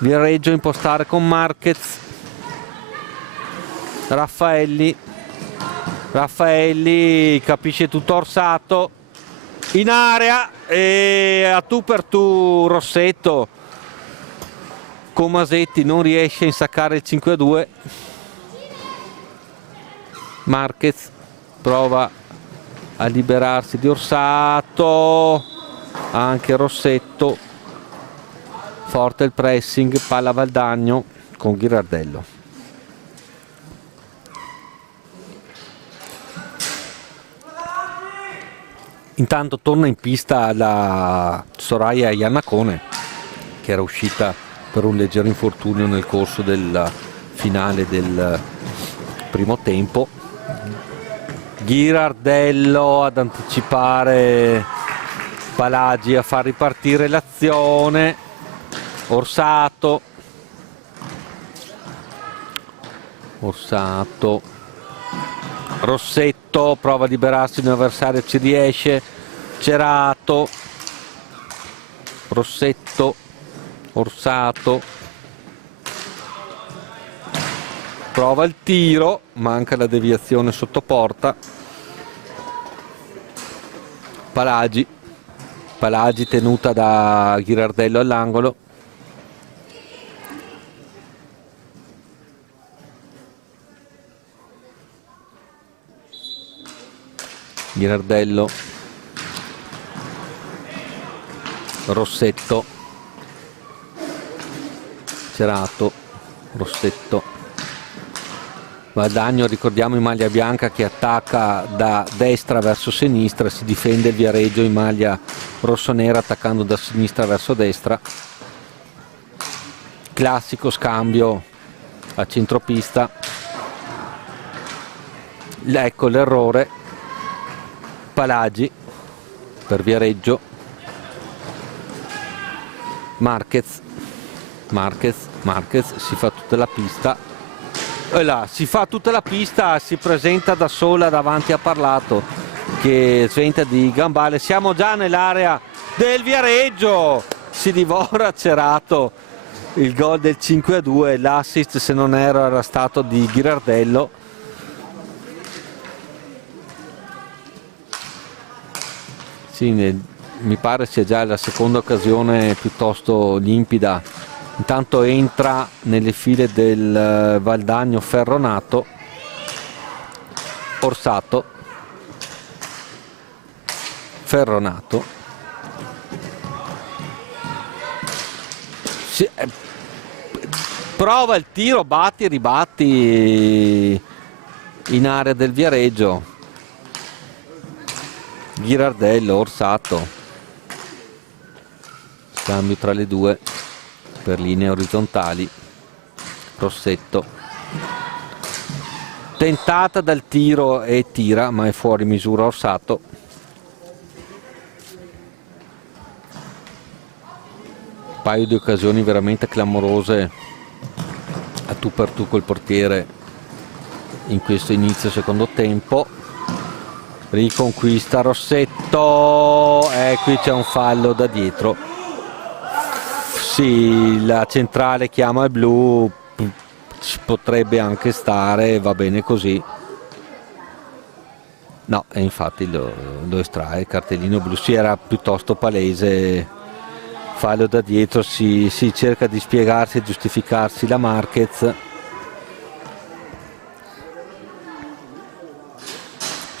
Viareggio impostare con Marquez. Raffaelli capisce tutto Orsato in area e a tu per tu Rossetto con Masetti non riesce a insaccare il 5-2. Marquez prova a liberarsi di Orsato, anche Rossetto, forte il pressing, palla Valdagno con Ghirardello. Intanto torna in pista la Soraya Iannacone, che era uscita per un leggero infortunio nel corso del finale del primo tempo. Ghirardello ad anticipare Palagi, a far ripartire l'azione. Orsato, Rossetto prova a liberarsi di un avversario, ci riesce. Cerato, Rossetto, Orsato, prova il tiro, manca la deviazione sotto porta. Palagi tenuta da Ghirardello all'angolo. Ghirardello, Rossetto, Cerato, Rossetto, Valdagno, ricordiamo, in maglia bianca, che attacca da destra verso sinistra, si difende il Viareggio in maglia rossonera attaccando da sinistra verso destra. Classico scambio a centropista, ecco l'errore. Palagi per Viareggio, Marquez si fa tutta la pista, si presenta da sola davanti a Parlato, che sventa di gambale. Siamo già nell'area del Viareggio, si divora Cerato il gol del 5-2, l'assist, se non erro, era stato di Ghirardello. Sì, mi pare sia già la seconda occasione piuttosto limpida. Intanto entra nelle file del Valdagno Ferronato, Orsato, Ferronato. Prova il tiro, batti e ribatti in area del Viareggio. Ghirardello, Orsato. Scambio tra le due per linee orizzontali. Rossetto. Tentata dal tiro e tira, ma è fuori misura Orsato. Un paio di occasioni veramente clamorose a tu per tu col portiere in questo inizio secondo tempo. Riconquista Rossetto, e qui c'è un fallo da dietro. Sì, la centrale chiama il blu, ci potrebbe anche stare, va bene così. No, e infatti lo estrae, cartellino blu. Sì, era piuttosto palese, fallo da dietro, si cerca di spiegarsi e giustificarsi la Marquez.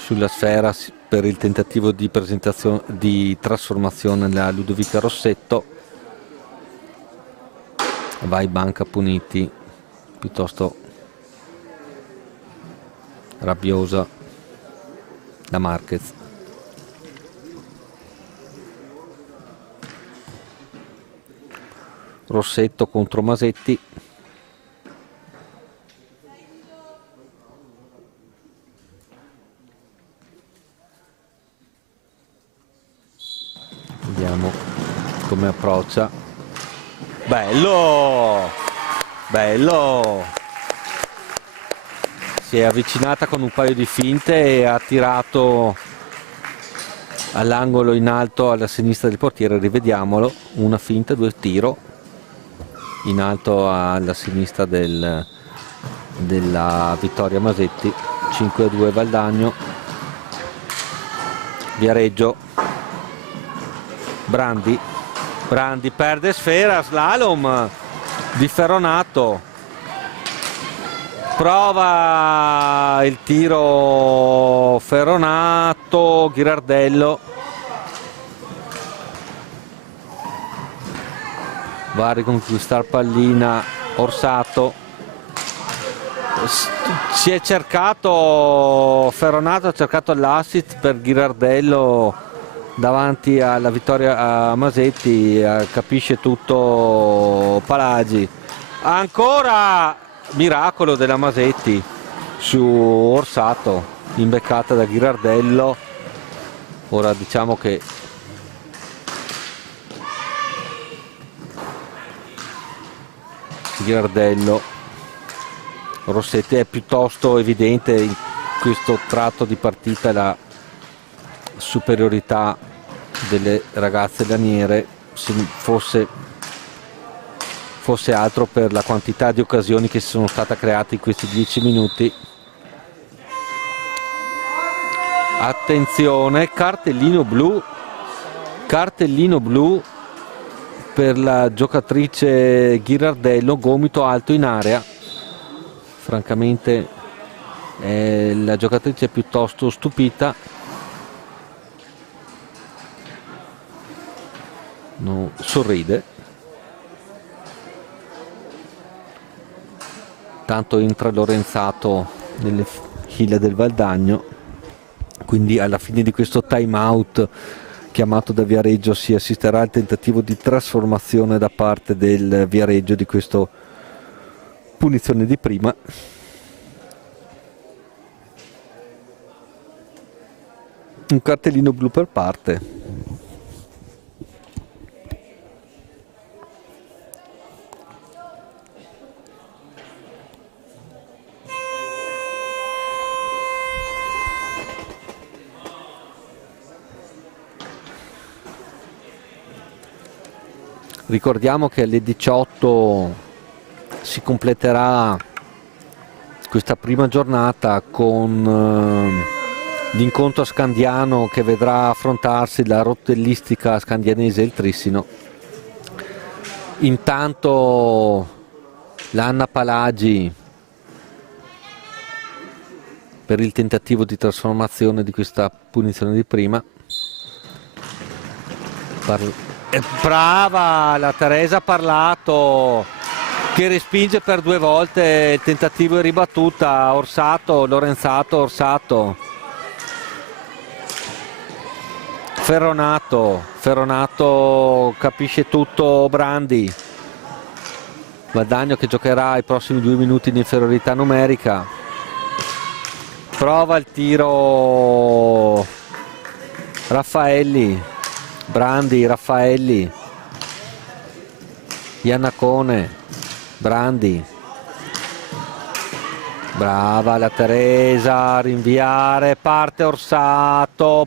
Sulla sfera per il tentativo di presentazione, di trasformazione della Ludovica Rossetto. Vai banca puniti, piuttosto rabbiosa la Marquez. Rossetto contro Masetti. Vediamo come approccia. Bello! Bello! Si è avvicinata con un paio di finte e ha tirato all'angolo in alto alla sinistra del portiere. Rivediamolo. Una finta, due tiro in alto alla sinistra della Vittoria Masetti. 5-2 Valdagno. Viareggio. Brandi perde sfera, slalom di Ferronato, prova il tiro Ferronato, Ghirardello va a riconquistare pallina Orsato. Si è cercato Ferronato, ha cercato l'assist per Ghirardello davanti alla vittoria a Masetti, capisce tutto Palagi. Ancora miracolo della Masetti su Orsato, imbeccata da Ghirardello. Ora diciamo che Ghirardello, Rossetti, è piuttosto evidente in questo tratto di partita la superiorità delle ragazze laniere, se fosse altro per la quantità di occasioni che sono state create in questi 10 minuti. Attenzione, cartellino blu per la giocatrice Ghirardello, gomito alto in area. Francamente la giocatrice è piuttosto stupita. No, sorride. Tanto entra Lorenzato nelle file del Valdagno, quindi alla fine di questo time out chiamato da Viareggio si assisterà al tentativo di trasformazione da parte del Viareggio di questo punizione di prima. Un cartellino blu per parte. Ricordiamo che alle 18 si completerà questa prima giornata con l'incontro scandiano che vedrà affrontarsi la rottellistica scandianese e il Trissino. Intanto l'Anna Palagi, per il tentativo di trasformazione di questa punizione di prima. Brava la Teresa Parlato, che respinge per 2 volte, il tentativo è ribattuta. Orsato, Lorenzato, Orsato. Ferronato capisce tutto Brandi. Guadagno che giocherà i prossimi 2 minuti di inferiorità numerica. Prova il tiro Raffaelli, Brandi, Raffaelli, Iannacone, Brandi. Brava la Teresa a rinviare, parte Orsato,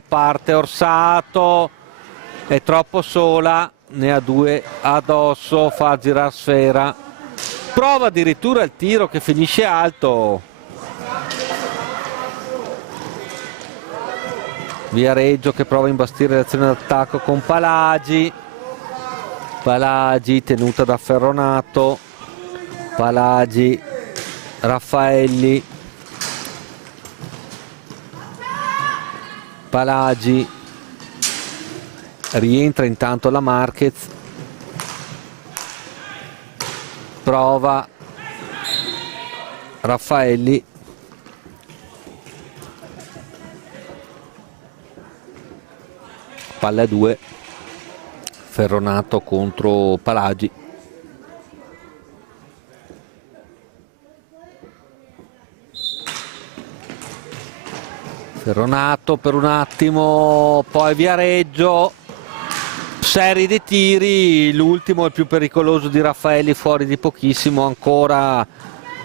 è troppo sola, ne ha 2 addosso, fa girar sfera. Prova addirittura il tiro che finisce alto. Viareggio che prova a imbastire l'azione d'attacco con Palagi. Palagi tenuta da Ferronato. Palagi, Raffaelli. Palagi. Rientra intanto la Marquez. Prova Raffaelli. Palla 2, Ferronato contro Palagi. Ferronato per un attimo, poi Viareggio, serie di tiri, l'ultimo è il più pericoloso di Raffaelli, fuori di pochissimo, ancora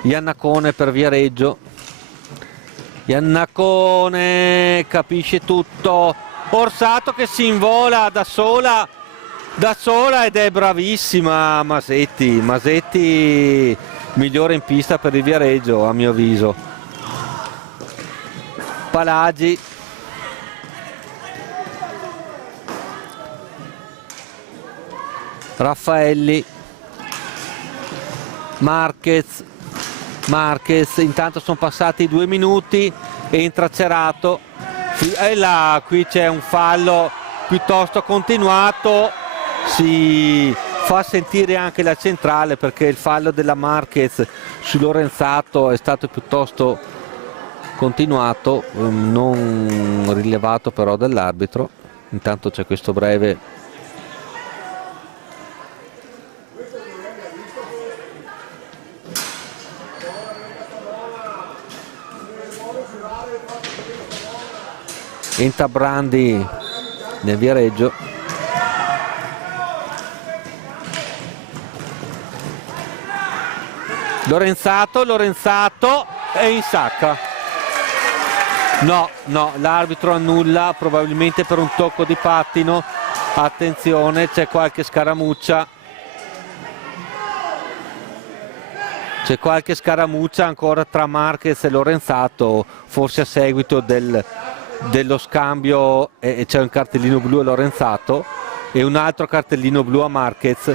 Iannacone per Viareggio. Iannacone capisce tutto. Orsato che si invola da sola ed è bravissima Masetti. Masetti migliore in pista per il Viareggio a mio avviso. Palagi. Raffaelli. Marquez, intanto sono passati 2 minuti, entra Cerato. E là, qui c'è un fallo piuttosto continuato, si fa sentire anche la centrale perché il fallo della Marquez su Lorenzato è stato piuttosto continuato, non rilevato però dall'arbitro. Intanto c'è questo breve entra Brandi nel Viareggio. Lorenzato è in sacca. No, l'arbitro annulla probabilmente per un tocco di pattino. Attenzione, c'è qualche scaramuccia. C'è qualche scaramuccia ancora tra Marquez e Lorenzato, forse a seguito dello scambio, c'è un cartellino blu a Lorenzato e un altro cartellino blu a Marquez.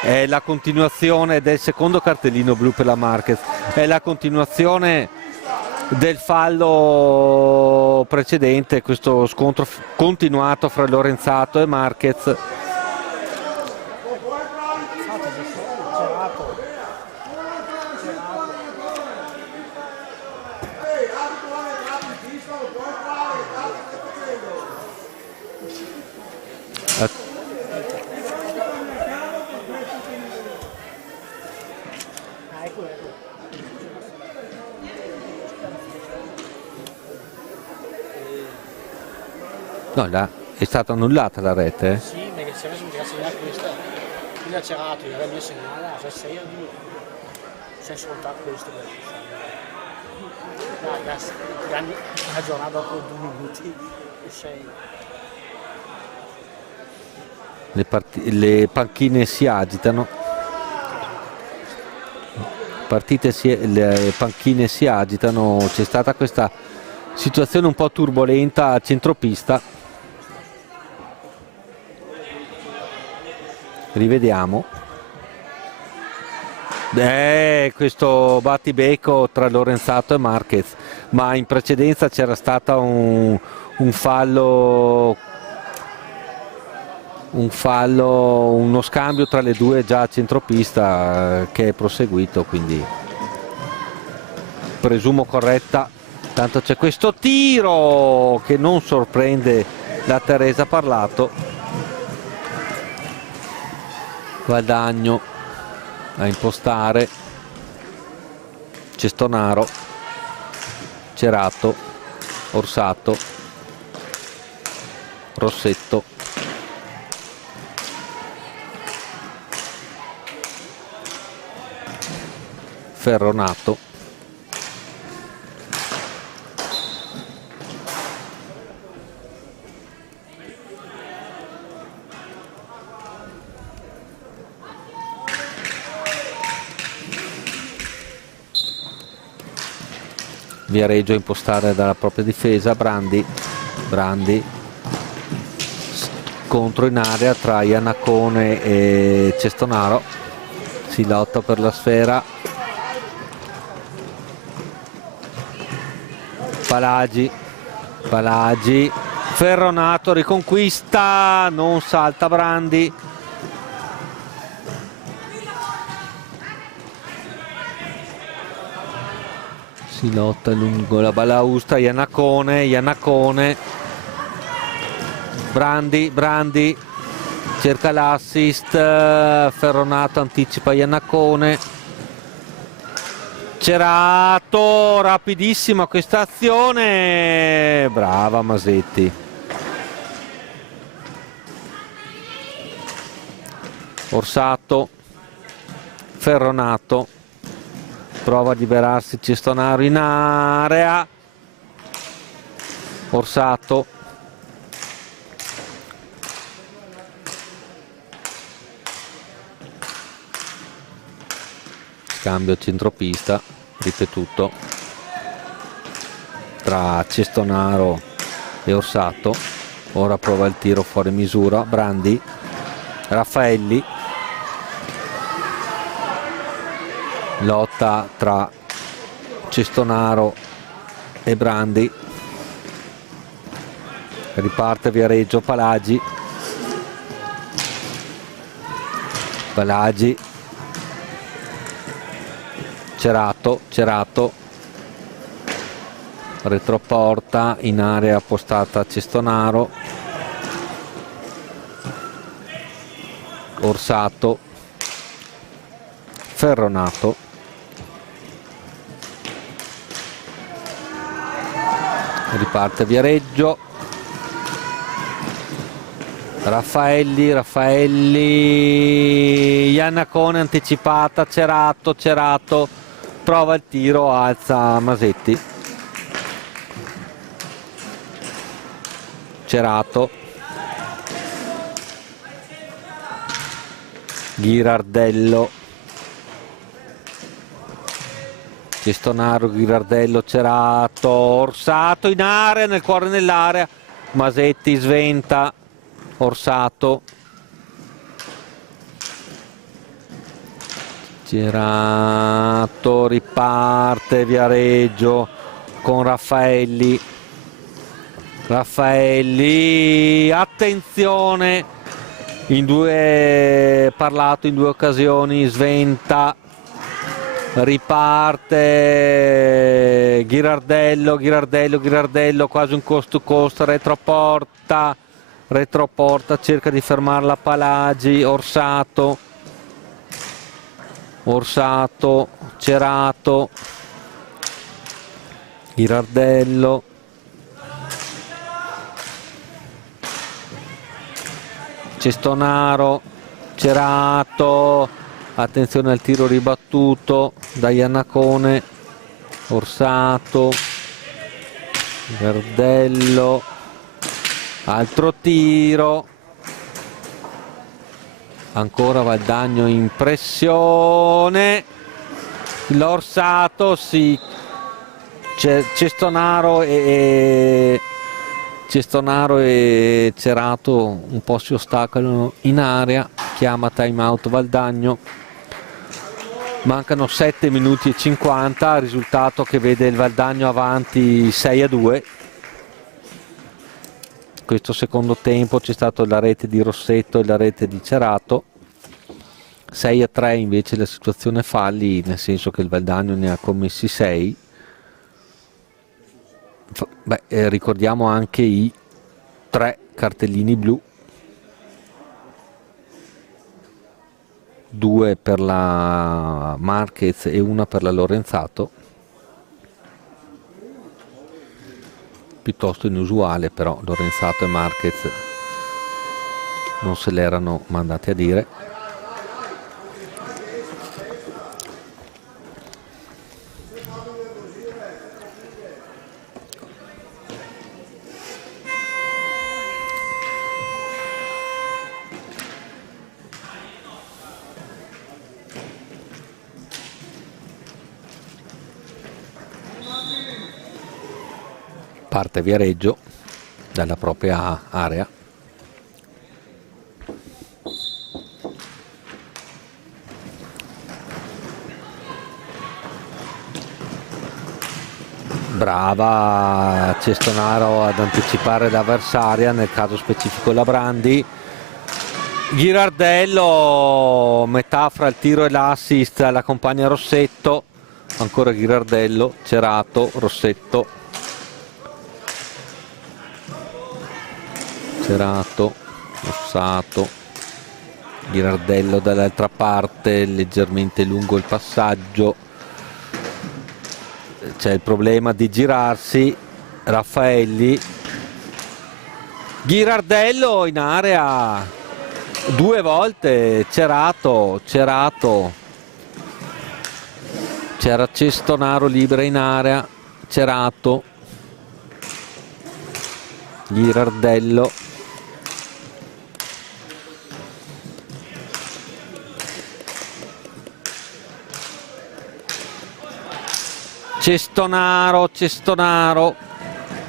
È la continuazione del secondo cartellino blu per la Marquez, è la continuazione del fallo precedente, questo scontro continuato fra Lorenzato e Marquez. No, è stata annullata la rete? Sì, perché se avessimo tirato segnale questo, quindi ha Cerato, era il mio segnale, cioè 6 a 2. Si è scontato questo. Ha giocato dopo 2 minuti e 6. Le panchine si agitano. Le panchine si agitano, c'è stata questa situazione un po' turbolenta a centropista. Rivediamo. Questo battibecco tra Lorenzato e Marquez, ma in precedenza c'era stata un fallo, uno scambio tra le due già a centropista che è proseguito, quindi presumo corretta. Tanto c'è questo tiro che non sorprende la Teresa Parlato. Guadagno a impostare, Cestonaro, Cerato, Orsato, Rossetto, Ferronato, Viareggio a impostare dalla propria difesa, Brandi, scontro in area tra Iannacone e Cestonaro, si lotta per la sfera, Palagi, Ferronato riconquista, non salta Brandi, si lotta lungo la balaustra, Iannacone, Brandi cerca l'assist, Ferronato anticipa Iannacone, Cerato, rapidissima questa azione, brava Masetti. Orsato, Ferronato, prova a liberarsi Cestonaro in area, Orsato, scambio centropista ripetuto tra Cestonaro e Orsato. Ora prova il tiro fuori misura, Brandi, Raffaelli, lotta tra Cestonaro e Brandi, riparte Viareggio, Palagi, Cerato, retroporta in area appostata Cestonaro, Orsato, Ferronato, riparte Viareggio, Raffaelli, Iannacone anticipata, Cerato, prova il tiro, alza Masetti, Cerato, Ghirardello, Cestonaro, Ghirardello, Cerato, Orsato in area, nel cuore nell'area, Masetti sventa, Orsato, Cerato, riparte Viareggio con Raffaelli, attenzione, parlato in due occasioni, sventa, riparte Ghirardello, quasi un cost to cost, retroporta, cerca di fermarla Palagi, Orsato, Cerato, Ghirardello, Cestonaro, Cerato, attenzione al tiro ribattuto da Iannacone, Orsato, Ghirardello, altro tiro, ancora Valdagno in pressione, l'Orsato Cestonaro e Cerato un po' si ostacolano in area, chiama time out Valdagno. Mancano 7 minuti e 50, risultato che vede il Valdagno avanti 6-2. Questo secondo tempo c'è stato la rete di Rossetto e la rete di Cerato. 6-3 invece la situazione falli, nel senso che il Valdagno ne ha commessi 6. Ricordiamo anche i 3 cartellini blu, 2 per la Marquez e 1 per la Lorenzato. Piuttosto inusuale, però Lorenzato e Marquez non se l'erano mandati a dire. Parte Viareggio dalla propria area. Brava Cestonaro ad anticipare l'avversaria, nel caso specifico la Brandi. Ghirardello, metà fra il tiro e l'assist, la compagna Rossetto. Ancora Ghirardello, Cerato, Rossetto. Cerato, Rossato, Ghirardello dall'altra parte, leggermente lungo il passaggio, c'è il problema di girarsi. Raffaelli, Ghirardello in area 2 volte, Cerato, c'era Cestonaro libera in area, Cerato, Ghirardello, Cestonaro,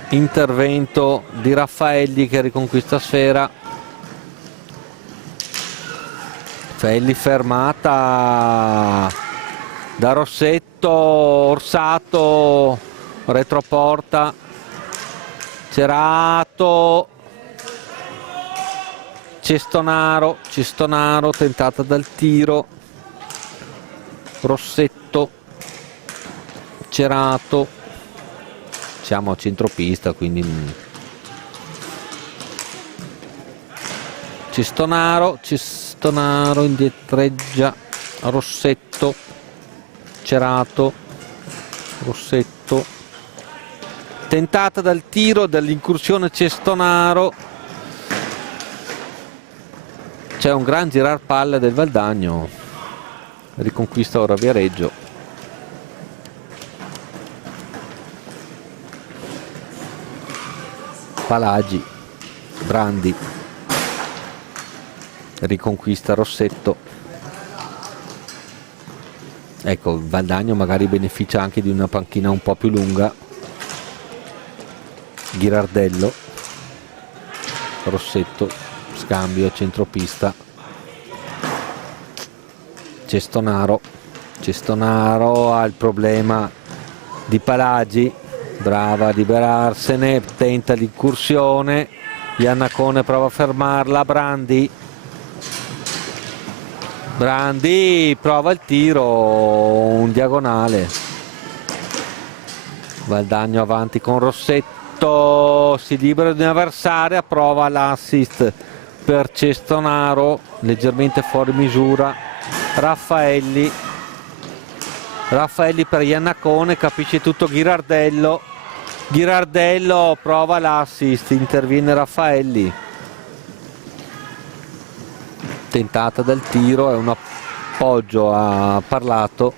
intervento di Raffaelli che riconquista sfera. Raffaelli fermata da Rossetto, Orsato, retroporta, Cerato, Cestonaro, tentata dal tiro, Rossetto, Cerato, siamo a centropista, quindi Cestonaro indietreggia, Rossetto, Cerato, Rossetto, tentata dal tiro, dall'incursione Cestonaro, c'è un gran girar palla del Valdagno, riconquista ora Viareggio. Palagi, Brandi, riconquista Rossetto. Ecco, il Valdagno magari beneficia anche di una panchina un po' più lunga. Ghirardello, Rossetto, scambio a centropista. Cestonaro ha il problema di Palagi, brava a liberarsene, tenta l'incursione, Iannacone prova a fermarla, Brandi prova il tiro, un diagonale. Valdagno avanti con Rossetto, si libera di un'avversaria, prova l'assist per Cestonaro, leggermente fuori misura. Raffaelli per Iannacone, capisce tutto Ghirardello, prova l'assist, interviene Raffaelli, tentata dal tiro, è un appoggio a Parlato.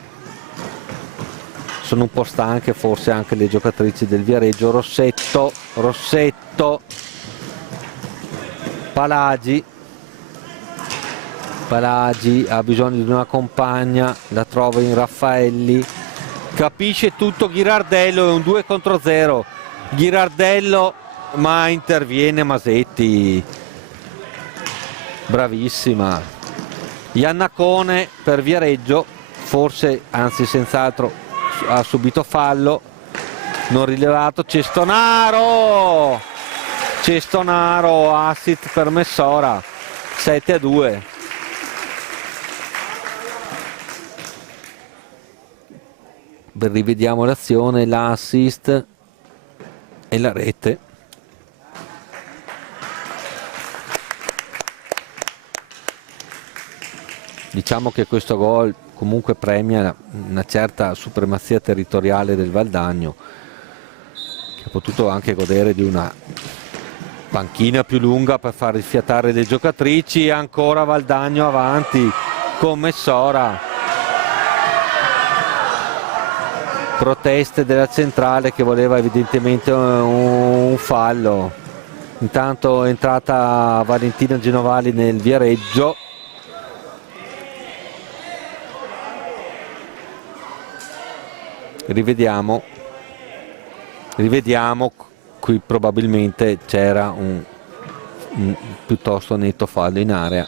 Sono un po' stanche forse anche le giocatrici del Viareggio. Rossetto, Palagi ha bisogno di una compagna, la trova in Raffaelli, capisce tutto Ghirardello, è un 2 contro 0. Ghirardello, ma interviene Masetti, bravissima. Iannacone per Viareggio, forse, anzi senz'altro ha subito fallo non rilevato. Cestonaro, assist per Messora, 7-2. Rivediamo l'azione, l'assist e la rete. Diciamo che questo gol comunque premia una certa supremazia territoriale del Valdagno, che ha potuto anche godere di una panchina più lunga per far rifiatare le giocatrici. Ancora Valdagno avanti con Messora. Proteste della centrale che voleva evidentemente un fallo. Intanto è entrata Valentina Genovali nel Viareggio. Rivediamo, qui probabilmente c'era un piuttosto netto fallo in area,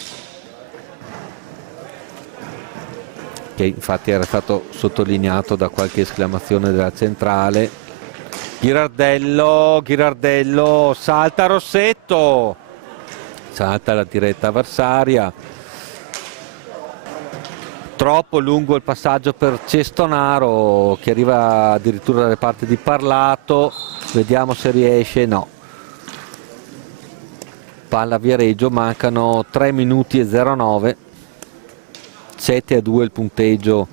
che infatti era stato sottolineato da qualche esclamazione della centrale. Ghirardello, salta Rossetto, salta la diretta avversaria. Troppo lungo il passaggio per Cestonaro, che arriva addirittura dalle parti di Parlato. Vediamo se riesce. No, palla Viareggio, mancano 3 minuti e 09, 7-2 il punteggio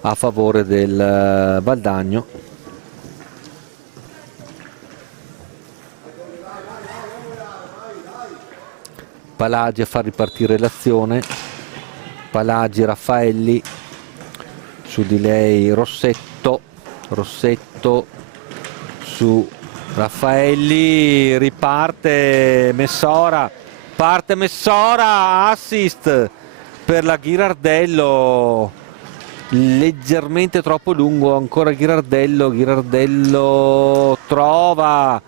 a favore del Valdagno. Palagi a far ripartire l'azione. Palagi, Raffaelli, su di lei Rossetto su Raffaelli, riparte Messora, assist per la Ghirardello, leggermente troppo lungo, ancora Ghirardello trova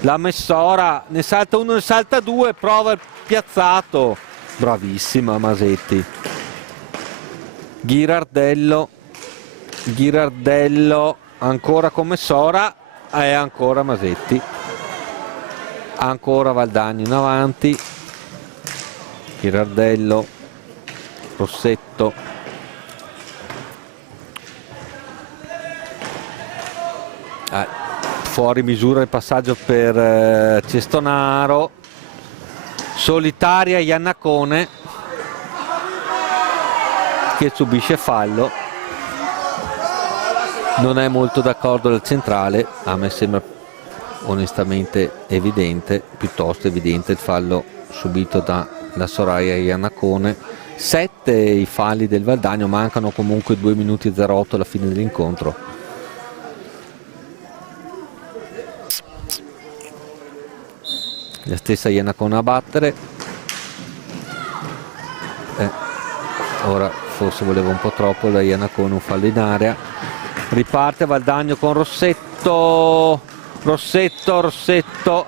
la Messora, ne salta uno, ne salta due, prova il piazzato, bravissima Masetti. Ghirardello ancora con Messora e ancora Masetti, ancora Valdagno in avanti. Ghirardello, Rossetto, fuori misura il passaggio per Cestonaro, solitaria Iannacone che subisce fallo. Non è molto d'accordo la centrale, a me sembra onestamente piuttosto evidente il fallo subito da Soraya Iannacone. 7 i falli del Valdagno, mancano comunque 2 minuti e 08 alla fine dell'incontro. La stessa Iannacone a battere. Ora forse voleva un po' troppo la Iannacone, un fallo in area. Riparte Valdagno con Rossetto,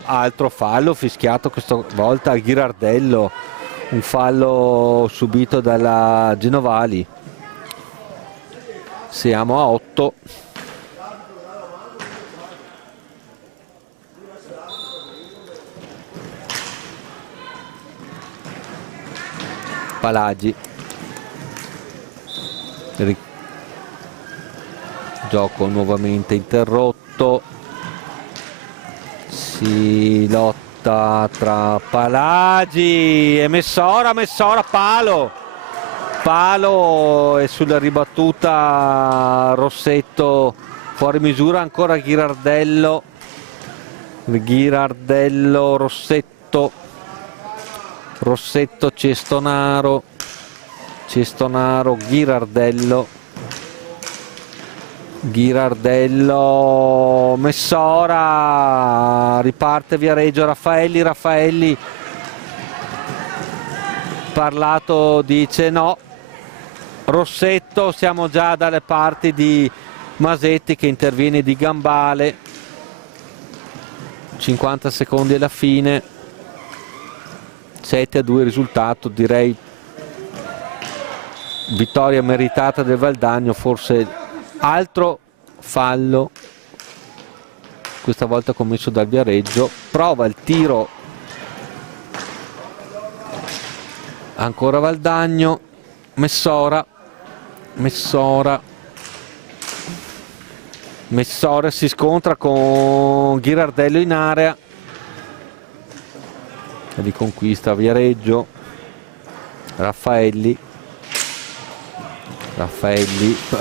altro fallo fischiato questa volta a Ghirardello, un fallo subito dalla Genovali. Siamo a 8. Palagi, gioco nuovamente interrotto, si lotta tra Palagi e Messora, palo e sulla ribattuta Rossetto fuori misura, ancora Ghirardello, Rossetto, Cestonaro, Ghirardello, Messora, riparte Viareggio, Raffaelli, Parlato dice no, Rossetto, siamo già dalle parti di Masetti che interviene di gambale, 50 secondi alla fine, 7-2 risultato, direi vittoria meritata del Valdagno. Forse altro fallo questa volta commesso dal Viareggio, prova il tiro ancora Valdagno, Messora si scontra con Ghirardello in area, riconquista Viareggio, Raffaelli,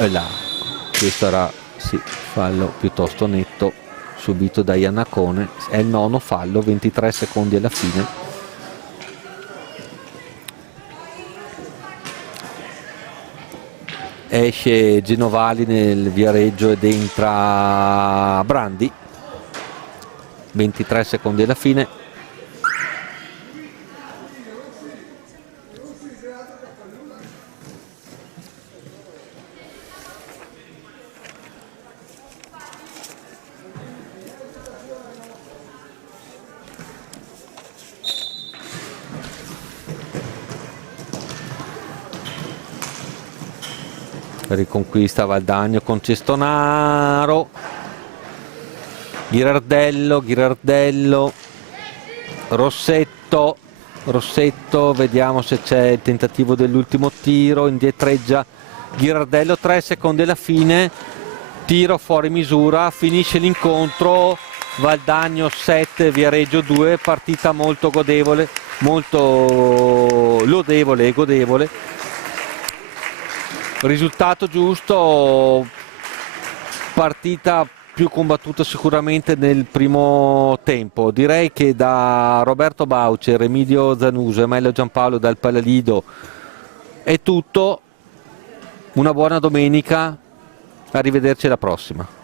là. Questo era sì, fallo piuttosto netto subito da Iannacone, è il nono fallo, 23 secondi alla fine. Esce Genovali nel Viareggio ed entra Brandi, 23 secondi alla fine. Riconquista Valdagno con Cestonaro, Ghirardello, Rossetto, vediamo se c'è il tentativo dell'ultimo tiro, indietreggia Ghirardello, 3 secondi alla fine, tiro fuori misura, finisce l'incontro, Valdagno 7, Viareggio 2, partita molto godevole, molto lodevole e godevole. Risultato giusto, partita più combattuta sicuramente nel primo tempo. Direi che da Roberto Baucer, Emidio Zanuso e Mello Giampaolo dal Palalido è tutto. Una buona domenica, arrivederci alla prossima.